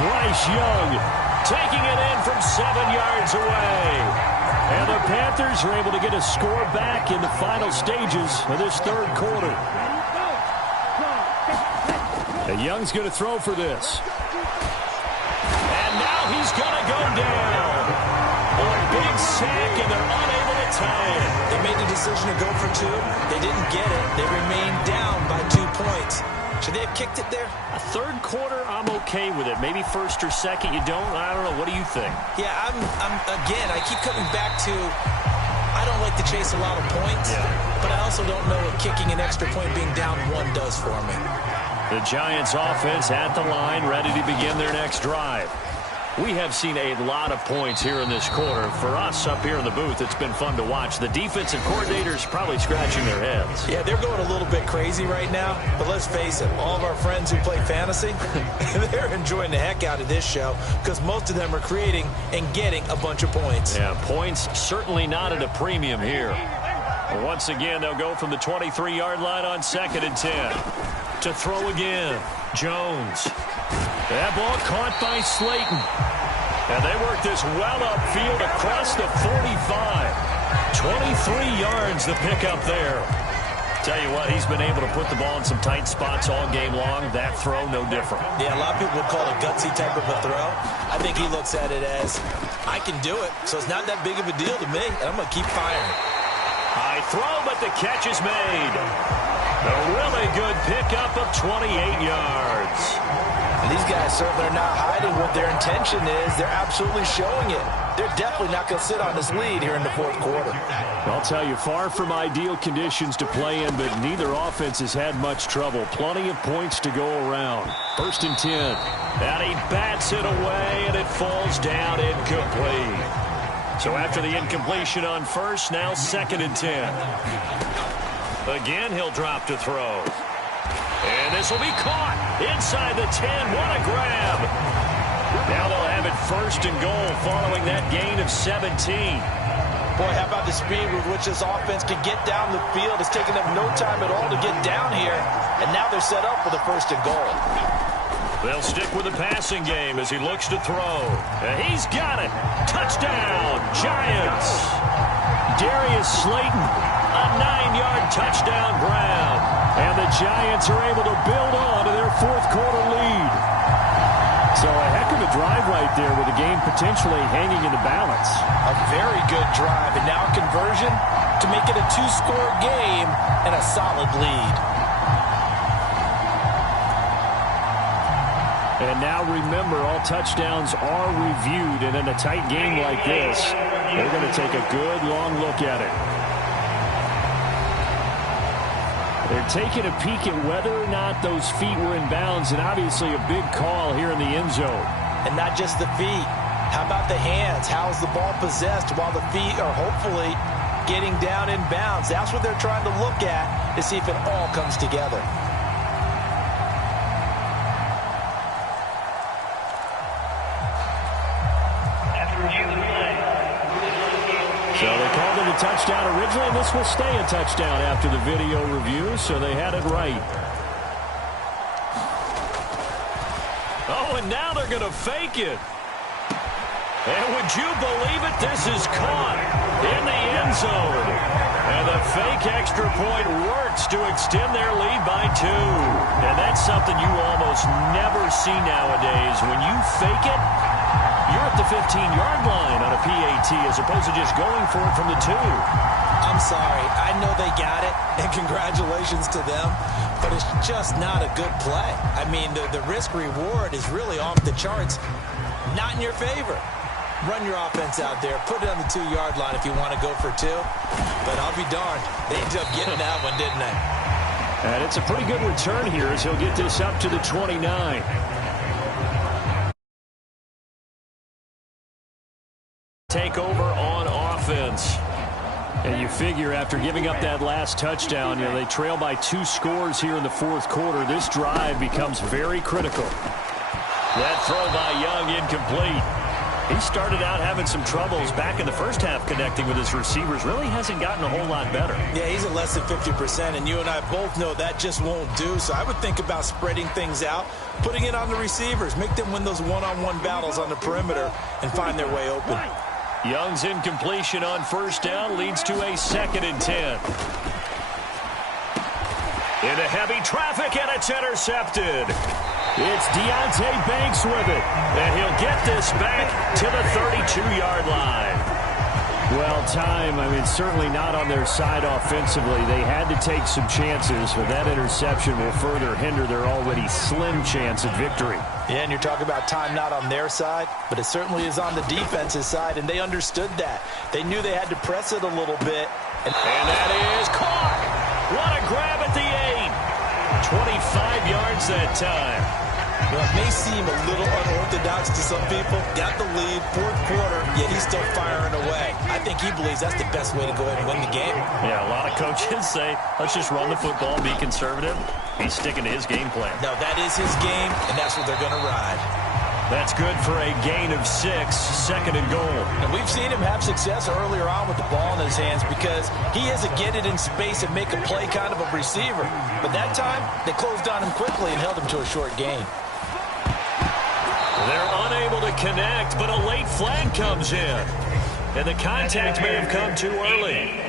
Bryce Young taking it in from 7 yards away. And the Panthers are able to get a score back in the final stages of this 3rd quarter. And Young's going to throw for this. And now he's going to go down. A big sack, and they're unable to tie it. They made the decision to go for 2. They didn't get it. They remained down by 2 points. Should they have kicked it there? A 3rd quarter, I'm okay with it. Maybe 1st or 2nd, you don't. I don't know. What do you think? Yeah, again, I keep coming back to I don't like to chase a lot of points, but I also don't know what kicking an extra point being down 1 does for me. The Giants offense at the line, ready to begin their next drive. We have seen a lot of points here in this quarter. For us up here in the booth, it's been fun to watch. The defensive coordinators probably scratching their heads. Yeah, they're going a little bit crazy right now. But let's face it, all of our friends who play fantasy, they're enjoying the heck out of this show because most of them are creating and getting a bunch of points. Yeah, points certainly not at a premium here. Once again, they'll go from the 23-yard line on 2nd and 10. To throw again, Jones. That ball caught by Slayton. And they work this well upfield across the 45. 23 yards the pickup there. Tell you what, he's been able to put the ball in some tight spots all game long. That throw, no different. Yeah, a lot of people would call it a gutsy type of a throw. I think he looks at it as, I can do it, so it's not that big of a deal to me, and I'm going to keep firing. High throw, but the catch is made. A really good pickup of 28 yards. And these guys certainly are not hiding what their intention is. They're absolutely showing it. They're definitely not going to sit on this lead here in the 4th quarter. I'll tell you, far from ideal conditions to play in, but neither offense has had much trouble. Plenty of points to go around. 1st and 10. And he bats it away, and it falls down incomplete. So after the incompletion on first, now 2nd and 10. Again, he'll drop to throw. And this will be caught inside the 10. What a grab. Now they'll have it 1st and goal following that gain of 17. Boy, how about the speed with which this offense can get down the field? It's taken them no time at all to get down here. And now they're set up for the 1st and goal. They'll stick with the passing game as he looks to throw. And he's got it. Touchdown, Giants. Darius Slayton, a 9-yard touchdown grab. And the Giants are able to build on to their 4th quarter lead. So a heck of a drive right there with the game potentially hanging in the balance. A very good drive, and now a conversion to make it a 2-score game and a solid lead. And now remember, all touchdowns are reviewed, and in a tight game like this, they're going to take a good long look at it. They're taking a peek at whether or not those feet were in bounds, and obviously a big call here in the end zone. And not just the feet. How about the hands? How is the ball possessed while the feet are hopefully getting down in bounds? That's what they're trying to look at to see if it all comes together. So they called it a touchdown originally, and this will stay a touchdown after the video review, so they had it right. Oh, and now they're going to fake it. And would you believe it? This is caught in the end zone. And the fake extra point works to extend their lead by 2. And that's something you almost never see nowadays. When you fake it, you're at the 15-yard line on a PAT as opposed to just going for it from the 2. I'm sorry. I know they got it, and congratulations to them, but it's just not a good play. I mean, the risk-reward is really off the charts. Not in your favor. Run your offense out there. Put it on the 2-yard line if you want to go for 2. But I'll be darned. They ended up getting that one, didn't they? And it's a pretty good return here as he'll get this up to the 29. Take over on offense. And you figure after giving up that last touchdown, they trail by 2 scores here in the 4th quarter. This drive becomes very critical. That throw by Young incomplete. He started out having some troubles back in the first half connecting with his receivers. Really hasn't gotten a whole lot better. Yeah, he's at less than 50%, and you and I both know that just won't do. So I would think about spreading things out, putting it on the receivers, make them win those one-on-one battles on the perimeter and find their way open. Young's incompletion on 1st down leads to a 2nd and 10. Into heavy traffic, and it's intercepted. It's Deonte Banks with it, and he'll get this back to the 32-yard line. Well, time, certainly not on their side offensively. They had to take some chances, but that interception will further hinder their already slim chance at victory. Yeah, and you're talking about time not on their side, but it certainly is on the defense's side, and they understood that. They knew they had to press it a little bit. And that is caught. What a grab at the 8. 25 yards that time. Well, it may seem a little unorthodox to some people. Got the lead, 4th quarter, yet he's still firing away. I think he believes that's the best way to go ahead and win the game. Yeah, a lot of coaches say, let's just run the football, be conservative. He's sticking to his game plan. No, that is his game, and that's what they're going to ride. That's good for a gain of 6, 2nd and goal. And we've seen him have success earlier on with the ball in his hands because he is a get it in space and make a play kind of a receiver. But that time, they closed on him quickly and held him to a short gain. They're unable to connect, but a late flag comes in. And the contact may have come too early.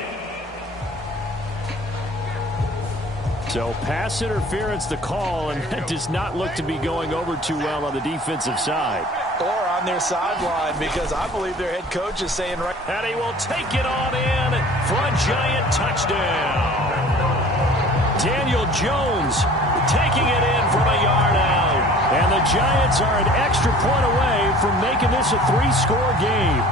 So pass interference the call, and that does not look to be going over too well on the defensive side. Or on their sideline, because I believe their head coach is saying right. And he will take it on in for a Giant touchdown. Daniel Jones taking it in from a yard out. And the Giants are an extra point away from making this a 3-score game.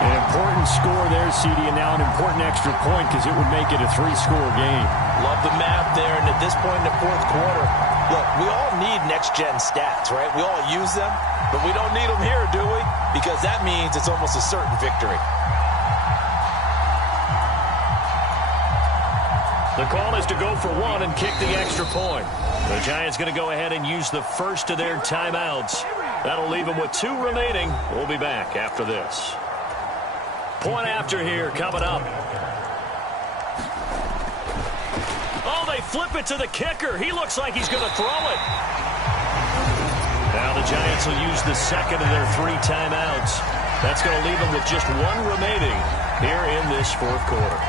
An important score there, CD, and now an important extra point because it would make it a 3-score game. Love the math there, and at this point in the 4th quarter, Look, we all need next-gen stats, right? We all use them, but we don't need them here, do we? Because that means it's almost a certain victory. The call is to go for one and kick the extra point. The Giants going to go ahead and use the first of their timeouts. That'll leave them with 2 remaining. We'll be back after this. Point after here coming up. Oh, they flip it to the kicker. He looks like he's going to throw it. Now the Giants will use the second of their 3 timeouts. That's going to leave them with just 1 remaining here in this fourth quarter.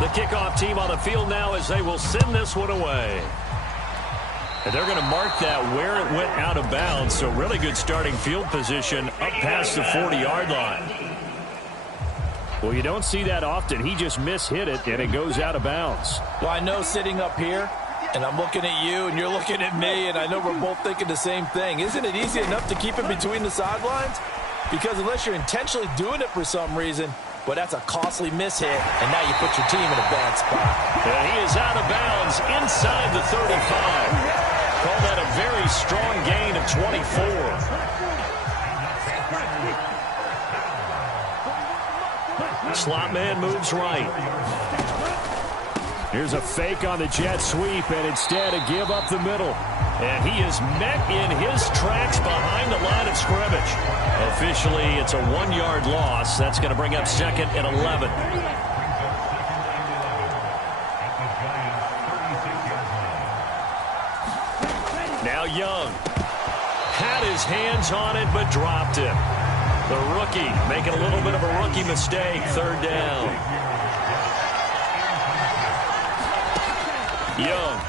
The kickoff team on the field now as they will send this one away. And they're going to mark that where it went out of bounds. So really good starting field position up past the 40-yard line. Well, you don't see that often. He just mishit it, and it goes out of bounds. Well, I know sitting up here, and I'm looking at you, and you're looking at me, and I know we're both thinking the same thing. Isn't it easy enough to keep it between the sidelines? Because unless you're intentionally doing it for some reason, well, that's a costly mishit, and now you put your team in a bad spot. And he is out of bounds inside the 35. Call that a very strong gain of 24. Slot man moves right. Here's a fake on the jet sweep, and instead a give up the middle. And he is met in his tracks behind the line of scrimmage. Officially, it's a 1-yard loss. That's going to bring up second and 11. Now Young had his hands on it, but dropped it. The rookie making a little bit of a rookie mistake. Third down. Young.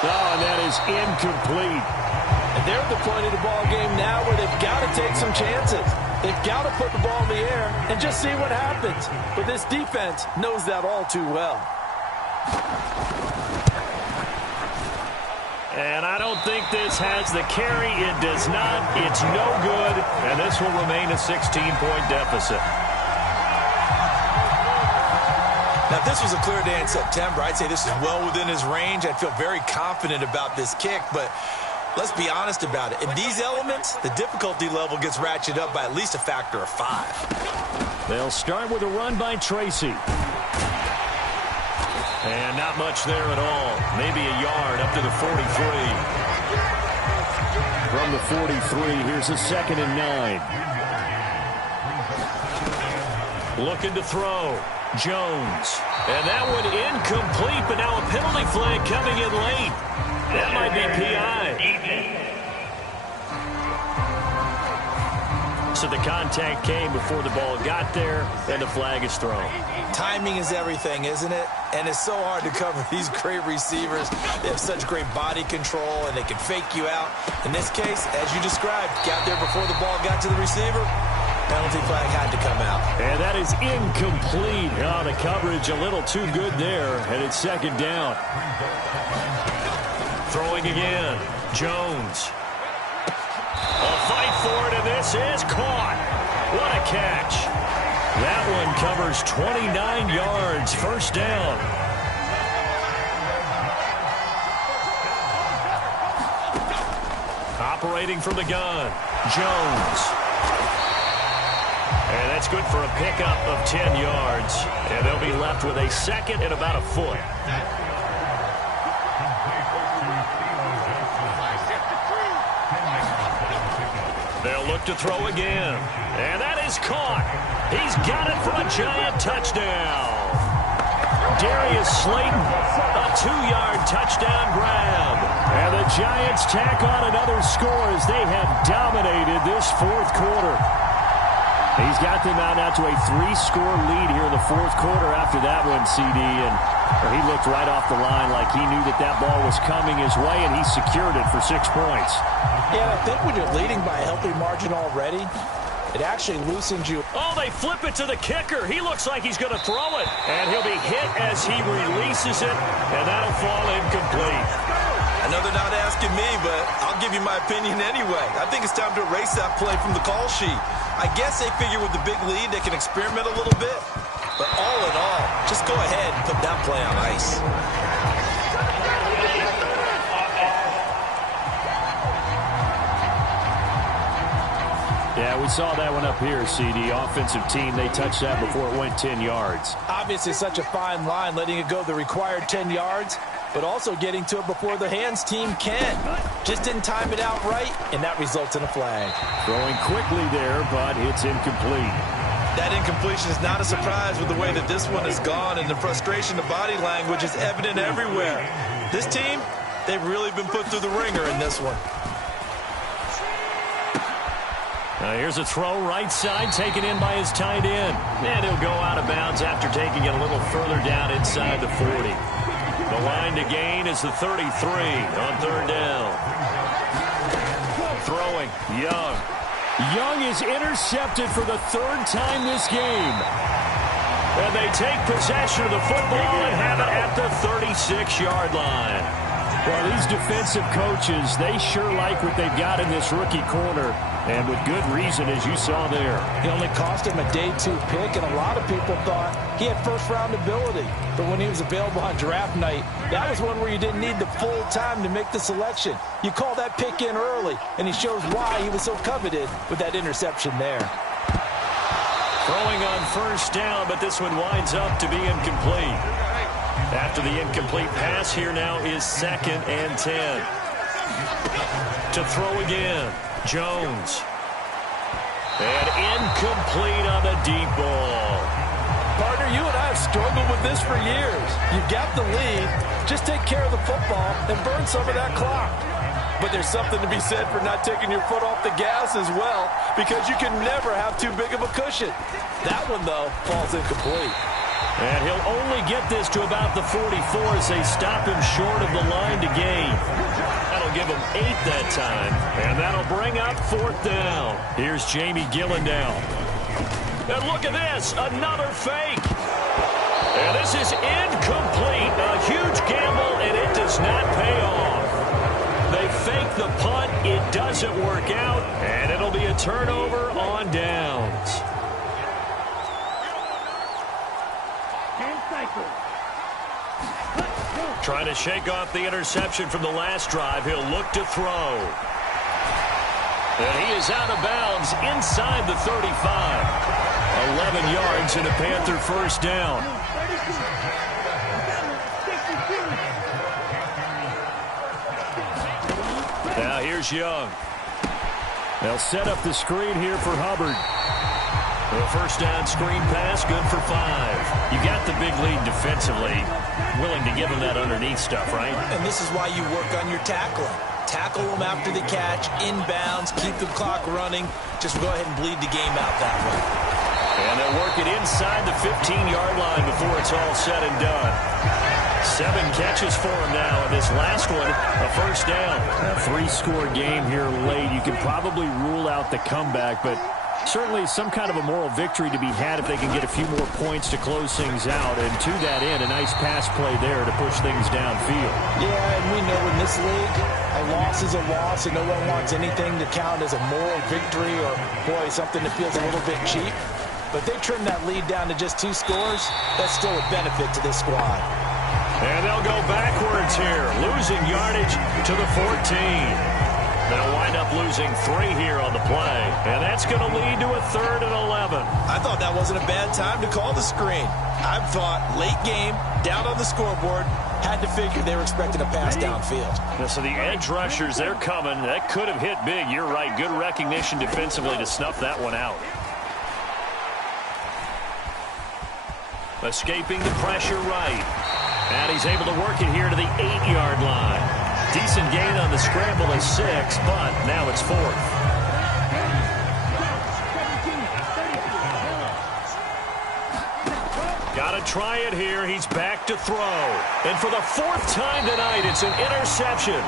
Oh, and that is incomplete. And they're at the point of the ball game now where they've got to take some chances. They've got to put the ball in the air and just see what happens. But this defense knows that all too well. And I don't think this has the carry. It does not. It's no good. And this will remain a 16-point deficit. Now, if this was a clear day in September, I'd say this is well within his range. I'd feel very confident about this kick, but let's be honest about it. In these elements, the difficulty level gets ratcheted up by at least a factor of 5. They'll start with a run by Tracy. And not much there at all. Maybe a yard up to the 43. From the 43, here's a 2nd and 9. Looking to throw. Jones. And that one incomplete, but now a penalty flag coming in late. That might be PI. So the contact came before the ball got there, and the flag is thrown. Timing is everything, isn't it? And it's so hard to cover these great receivers. They have such great body control, and they can fake you out. In this case, as you described, got there before the ball got to the receiver. Penalty flag had to come out. And that is incomplete. Oh, the coverage a little too good there, and it's 2nd down. Throwing again. Jones. A fight for it, and this is caught. What a catch. That one covers 29 yards. First down. Operating from the gun. Jones. And that's good for a pickup of 10 yards. And they'll be left with a 2nd and about a foot. They'll look to throw again. And that is caught. He's got it for a Giant touchdown. Darius Slayton, a 2-yard touchdown grab. And the Giants tack on another score as they have dominated this fourth quarter. He's got them out now to a 3-score lead here in the fourth quarter after that one, CD. And he looked right off the line like he knew that that ball was coming his way, and he secured it for 6 points. Yeah, I think when you're leading by a healthy margin already, it actually loosens you. Oh, they flip it to the kicker. He looks like he's going to throw it. And he'll be hit as he releases it, and that'll fall incomplete. I know they're not asking me, but I'll give you my opinion anyway. I think it's time to erase that play from the call sheet. I guess they figure with the big lead they can experiment a little bit. But all in all, just go ahead and put that play on ice. Yeah, we saw that one up here, CD. Offensive team, they touched that before it went 10 yards. Obviously such a fine line, letting it go the required 10 yards, but also getting to it before the hands team can. Just didn't time it out right, and that results in a flag. Throwing quickly there, but it's incomplete. That incompletion is not a surprise with the way that this one has gone, and the frustration of body language is evident everywhere. This team, they've really been put through the ringer in this one. Now here's a throw right side, taken in by his tight end. And he'll go out of bounds after taking it a little further down inside the 40. The line to gain is the 33 on third down. Throwing, Young. Young is intercepted for the third time this game. And they take possession of the football and have it at the 36-yard line. Well, these defensive coaches, they sure like what they've got in this rookie corner. And with good reason, as you saw there. He only cost him a day 2 pick, and a lot of people thought he had first-round ability. But when he was available on draft night, that was one where you didn't need the full time to make the selection. You call that pick in early, and he shows why he was so coveted with that interception there. Throwing on first down, but this one winds up to be incomplete. After the incomplete pass, here now is 2nd and 10. To throw again, Jones. And incomplete on the deep ball. Partner, you and I have struggled with this for years. You've got the lead. Just take care of the football and burn some of that clock. But there's something to be said for not taking your foot off the gas as well, because you can never have too big of a cushion. That one, though, falls incomplete. And he'll only get this to about the 44 as they stop him short of the line to gain. That'll give him 8 that time, and that'll bring up 4th down. Here's Jamie Gillendow. And look at this, another fake. And this is incomplete. A huge gamble, and it does not pay off. They fake the punt, it doesn't work out, and it'll be a turnover on downs. Trying to shake off the interception from the last drive. He'll look to throw. And he is out of bounds inside the 35. 11 yards and a Panther first down. Now here's Young. They'll set up the screen here for Hubbard. The first down screen pass, good for 5. You got the big lead defensively. Willing to give him that underneath stuff, right? And this is why you work on your tackling. Tackle them after the catch, inbounds, keep the clock running. Just go ahead and bleed the game out that way. And they'll work it inside the 15-yard line before it's all said and done. 7 catches for him now, and this last one, a first down. A 3-score game here late. You can probably rule out the comeback, but certainly some kind of a moral victory to be had if they can get a few more points to close things out. And to that end, a nice pass play there to push things downfield. Yeah, and we know in this league, a loss is a loss, and no one wants anything to count as a moral victory or, boy, something that feels a little bit cheap. But if they trim that lead down to just 2 scores, that's still a benefit to this squad. And they'll go backwards here, losing yardage to the 14. They'll wind up losing 3 here on the play. And that's going to lead to a 3rd and 11. I thought that wasn't a bad time to call the screen. I thought late game, down on the scoreboard, had to figure they were expecting a pass downfield. So the edge rushers, they're coming. That could have hit big. You're right. Good recognition defensively to snuff that one out. Escaping the pressure right. And he's able to work it here to the 8-yard line. Decent gain on the scramble is 6, but now it's 4th. Got to try it here. He's back to throw. And for the 4th time tonight, it's an interception.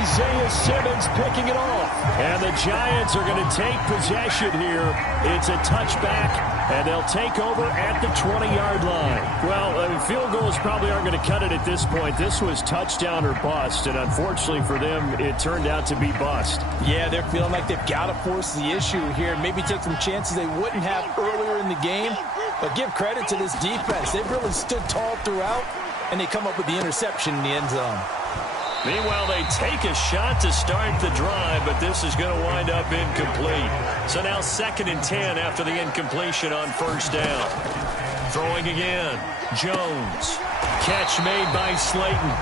Isaiah Simmons picking it off. And the Giants are going to take possession here. It's a touchback, and they'll take over at the 20-yard line. Well, field goals probably aren't going to cut it at this point. This was touchdown or bust, and unfortunately for them, it turned out to be bust. Yeah, they're feeling like they've got to force the issue here, maybe take some chances they wouldn't have earlier in the game. But give credit to this defense. They've really stood tall throughout, and they come up with the interception in the end zone. Meanwhile, they take a shot to start the drive, but this is going to wind up incomplete. So now 2nd and 10 after the incompletion on 1st down. Throwing again, Jones. Catch made by Slayton.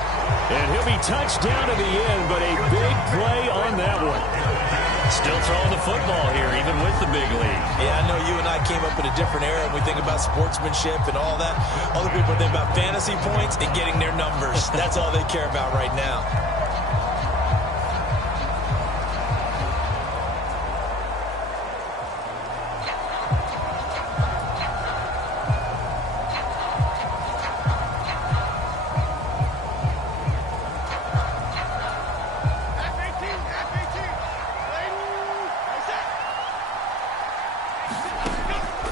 And he'll be touched down to the end, but a big play on that one. Still throwing the football here, even with the big lead. Yeah, I know you and I came up in a different era. We think about sportsmanship and all that. Other people think about fantasy points and getting their numbers. That's all they care about right now.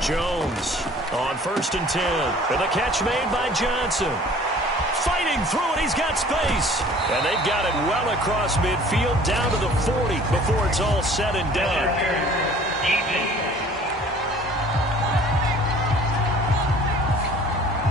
Jones on 1st and 10. And the catch made by Johnson. Fighting through it. He's got space. And they've got it well across midfield down to the 40 before it's all said and done.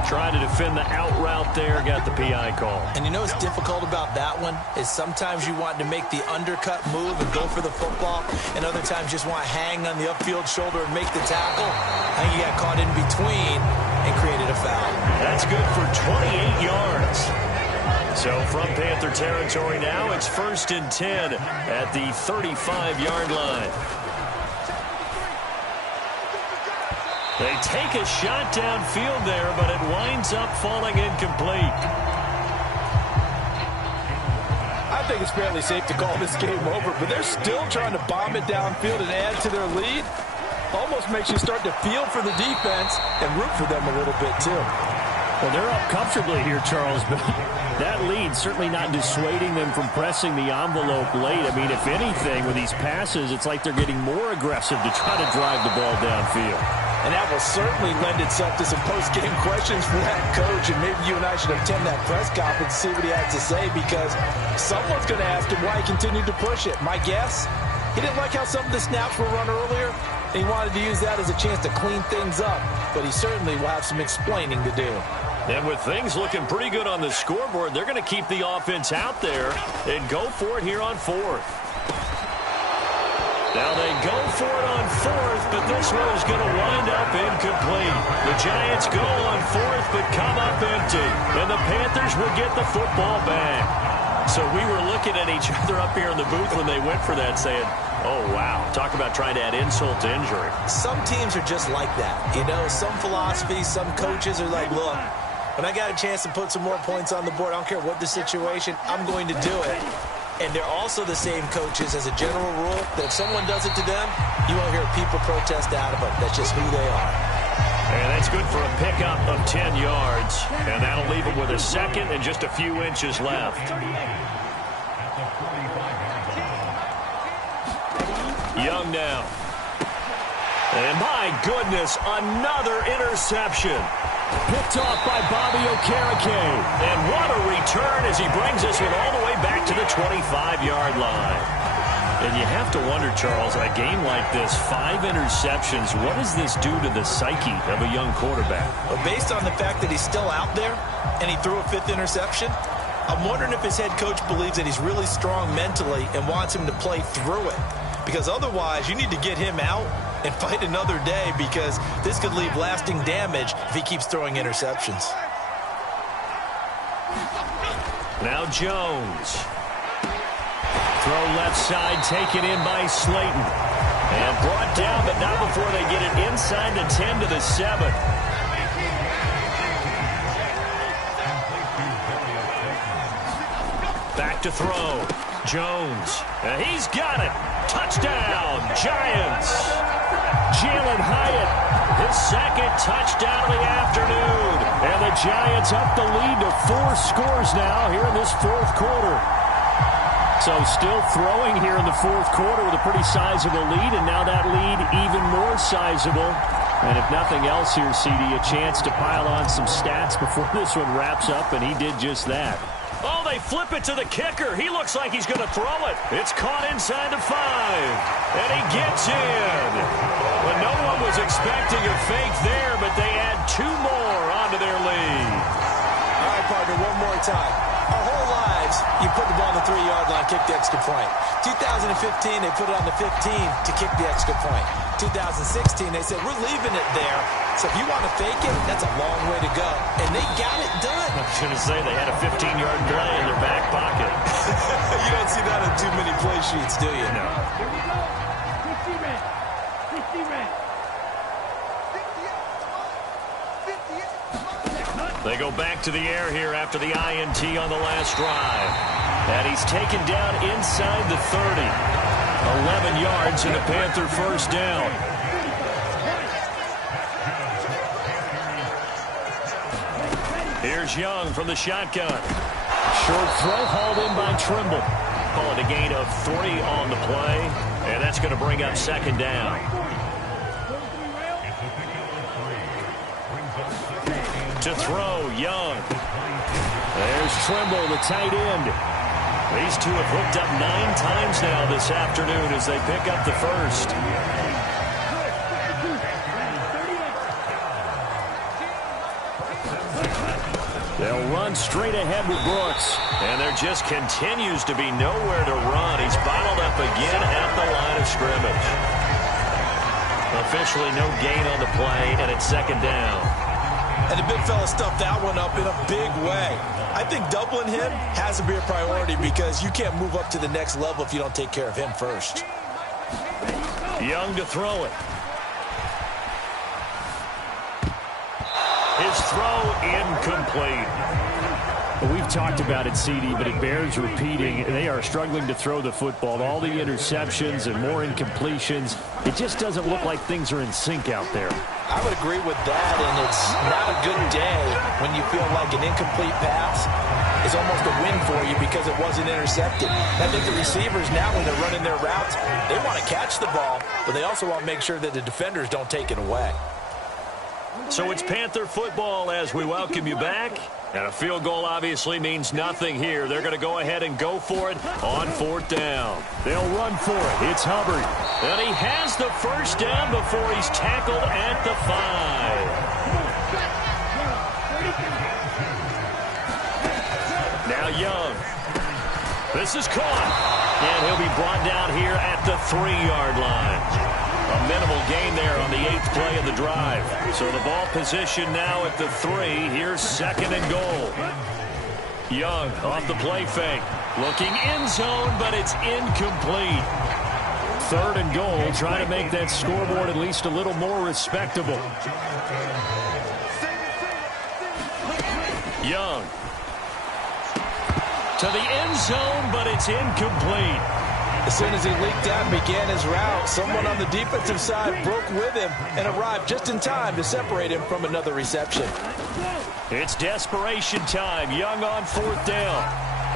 Trying to defend the out route there. Got the PI call. And you know what's difficult about that one is sometimes you want to make the undercut move and go for the football, and other times just want to hang on the upfield shoulder and make the tackle. I think you got caught in between and created a foul. That's good for 28 yards. So from Panther territory now, it's 1st and 10 at the 35-yard line. They take a shot downfield there, but it winds up falling incomplete. I think it's fairly safe to call this game over, but they're still trying to bomb it downfield and add to their lead. Almost makes you start to feel for the defense and root for them a little bit, too. Well, they're up comfortably here, Charles, but that lead certainly not dissuading them from pressing the envelope late. I mean, if anything, with these passes, it's like they're getting more aggressive to try to drive the ball downfield. And that will certainly lend itself to some post-game questions for that coach. And maybe you and I should attend that press conference to see what he has to say, because someone's going to ask him why he continued to push it. My guess, he didn't like how some of the snaps were run earlier, and he wanted to use that as a chance to clean things up. But he certainly will have some explaining to do. And with things looking pretty good on the scoreboard, they're going to keep the offense out there and go for it here on 4th. Now they go for it on 4th, but this one is going to wind up incomplete. The Giants go on 4th, but come up empty. And the Panthers will get the football back. So we were looking at each other up here in the booth when they went for that, saying, oh, wow, talk about trying to add insult to injury. Some teams are just like that. You know, some philosophies, some coaches are like, look, when I got a chance to put some more points on the board, I don't care what the situation, I'm going to do it. And they're also the same coaches as a general rule that if someone does it to them, you won't hear people protest out of them. That's just who they are. And that's good for a pickup of 10 yards. And that'll leave them with a second and just a few inches left. Young now. And my goodness, another interception. Picked off by Bobby Okereke. And what a return as he brings this one all the way back to the 25-yard line. And you have to wonder, Charles, in a game like this, 5 interceptions, what does this do to the psyche of a young quarterback? Well, based on the fact that he's still out there and he threw a 5th interception, I'm wondering if his head coach believes that he's really strong mentally and wants him to play through it. Because otherwise, you need to get him out and fight another day, because this could leave lasting damage if he keeps throwing interceptions. Now Jones. Throw left side taken in by Slayton. And brought down, but not before they get it inside the 10 to the 7. Back to throw. Jones. And he's got it. Touchdown, Giants. Jalen Hyatt, his second touchdown of the afternoon. And the Giants up the lead to 4 scores now here in this 4th quarter. So still throwing here in the fourth quarter with a pretty sizable lead, and now that lead even more sizable. And if nothing else here, CD, a chance to pile on some stats before this one wraps up, and he did just that. Oh, they flip it to the kicker. He looks like he's going to throw it. It's caught inside the 5, and he gets in. Well, no one was expecting a fake there, but they add 2 more onto their lead. All right, partner, one more time. Our whole lives, you put the ball on the 3-yard line, kick the extra point. 2015, they put it on the 15 to kick the extra point. 2016, they said, we're leaving it there. So if you want to fake it, that's a long way to go. And they got it done. I was going to say they had a 15-yard play in their back pocket. You don't see that on too many play sheets, do you? No. Here we go. 50 red. 50 red. They go back to the air here after the INT on the last drive. And he's taken down inside the 30. 11 yards and a Panther first down. Here's Young from the shotgun. Short throw hauled in by Trimble. Call it a gain of 3 on the play. And that's going to bring up second down. To throw, Young. There's Trimble, the tight end. These two have hooked up 9 times now this afternoon as they pick up the first. They'll run straight ahead with Brooks. And there just continues to be nowhere to run. He's bottled up again at the line of scrimmage. Officially no gain on the play, and it's second down. And the big fella stuffed that one up in a big way. I think doubling him has to be a priority because you can't move up to the next level if you don't take care of him first. Young to throw it. His throw incomplete. We've talked about it, CD, but it bears repeating. They are struggling to throw the football. All the interceptions and more incompletions. It just doesn't look like things are in sync out there. I would agree with that, and it's not a good day when you feel like an incomplete pass is almost a win for you because it wasn't intercepted. I think the receivers now, when they're running their routes, they want to catch the ball, but they also want to make sure that the defenders don't take it away. So it's Panther football as we welcome you back. And a field goal obviously means nothing here. They're going to go ahead and go for it on 4th down. They'll run for it. It's Hubbard. And he has the first down before he's tackled at the 5. Now Young. This is caught. And he'll be brought down here at the 3-yard line. A minimal gain there on the 8th play of the drive. So the ball position now at the 3. Here's second and goal. Young off the play fake. Looking end zone, but it's incomplete. 3rd and goal. Trying to make that scoreboard at least a little more respectable. Young. To the end zone, but it's incomplete. As soon as he leaked out and began his route, someone on the defensive side broke with him and arrived just in time to separate him from another reception. It's desperation time. Young on 4th down.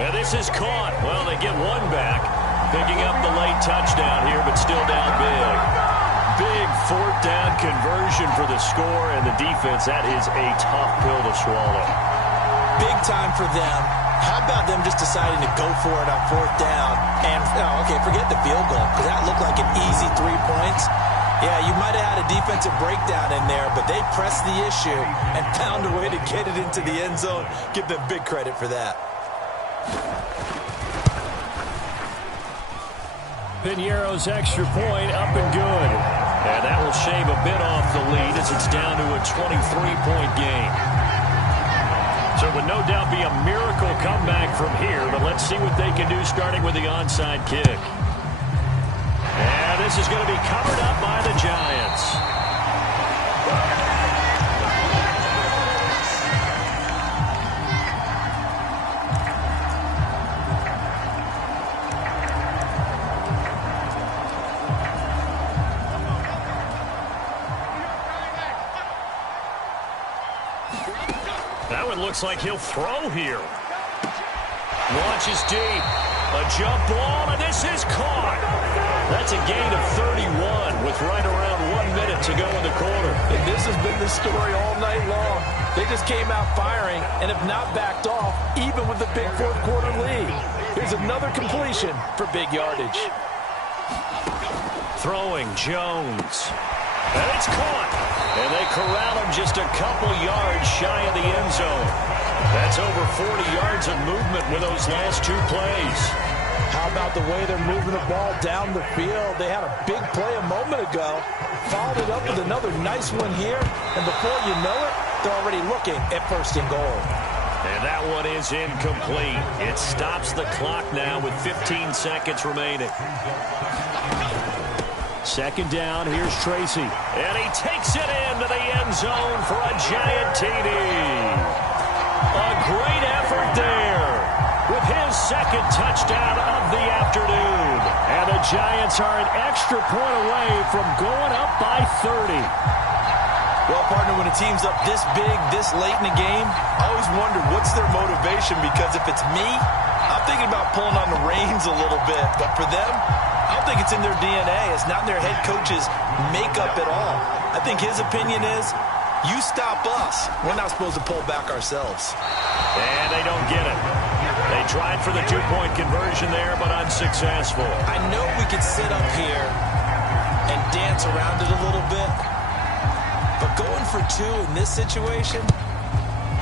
And this is caught. Well, they get one back. Picking up the late touchdown here, but still down big. Big 4th down conversion for the score, and the defense, that is a tough pill to swallow. Big time for them. How about them just deciding to go for it on 4th down? And, okay, forget the field goal, because that looked like an easy 3 points. Yeah, you might have had a defensive breakdown in there, but they pressed the issue and found a way to get it into the end zone. Give them big credit for that. Piniero's extra point up and good. And that will shave a bit off the lead as it's down to a 23-point game. So it would no doubt be a miracle comeback from here, but let's see what they can do starting with the onside kick. And this is going to be covered up by the Giants. That one looks like he'll throw here. Launches deep. A jump ball, and this is caught. That's a gain of 31 with right around 1 minute to go in the quarter. And this has been the story all night long. They just came out firing and have not backed off, even with the big fourth-quarter lead. Here's another completion for big yardage. Throwing Jones. And it's caught. And they corral him just a couple yards shy of the end zone. That's over 40 yards of movement with those last two plays. How about the way they're moving the ball down the field? They had a big play a moment ago. Followed it up with another nice one here. And before you know it, they're already looking at first and goal. And that one is incomplete. It stops the clock now with 15 seconds remaining. Second down, here's Tracy. And he takes it into the end zone for a giant TD. A great effort there with his second touchdown of the afternoon. And the Giants are an extra point away from going up by 30. Well, partner, when a team's up this big, this late in the game, I always wonder what's their motivation, because if it's me, I'm thinking about pulling on the reins a little bit. But for them, I don't think it's in their DNA. It's not in their head coach's makeup at all. I think his opinion is, you stop us. We're not supposed to pull back ourselves. And they don't get it. They tried for the two-point conversion there, but unsuccessful. I know we could sit up here and dance around it a little bit, but going for two in this situation,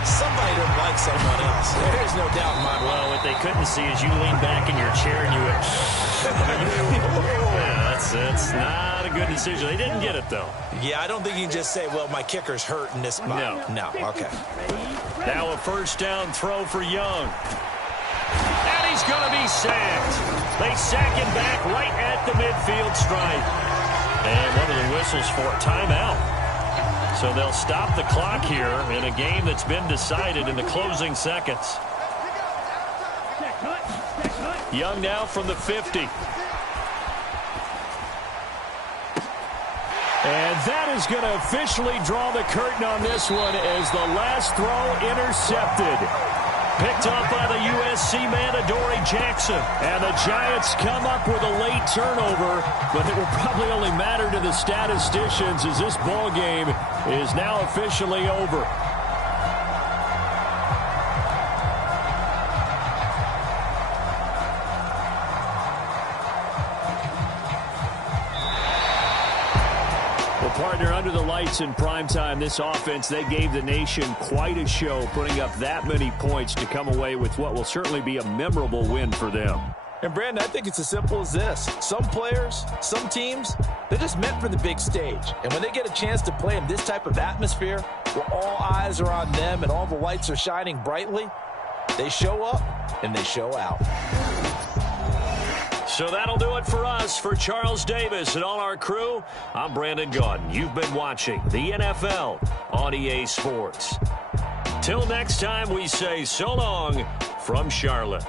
somebody didn't like someone else. There's no doubt in my mind. Well, what they couldn't see is you lean back in your chair and you went, yeah, that's not a good decision. They didn't get it, though. Yeah, I don't think you can just say, well, my kicker's hurt in this spot. No, okay. Now a first down throw for Young. And he's going to be sacked. They sack him back right at the midfield stripe. And one of the whistles for timeout. So they'll stop the clock here in a game that's been decided in the closing seconds. Young now from the 50. And that is going to officially draw the curtain on this one as the last throw intercepted. Picked up by the USC man, Adoree Jackson. And the Giants come up with a late turnover, but it will probably only matter to the statisticians as this ball game is now officially over. Partner, under the lights in primetime, this offense, they gave the nation quite a show, putting up that many points to come away with what will certainly be a memorable win for them. And, Brandon, I think it's as simple as this. Some players, some teams, they're just meant for the big stage. And when they get a chance to play in this type of atmosphere, where all eyes are on them and all the lights are shining brightly, they show up and they show out. So that'll do it for us. For Charles Davis and all our crew, I'm Brandon Gaudin. You've been watching the NFL on EA Sports. Till next time, we say so long from Charlotte.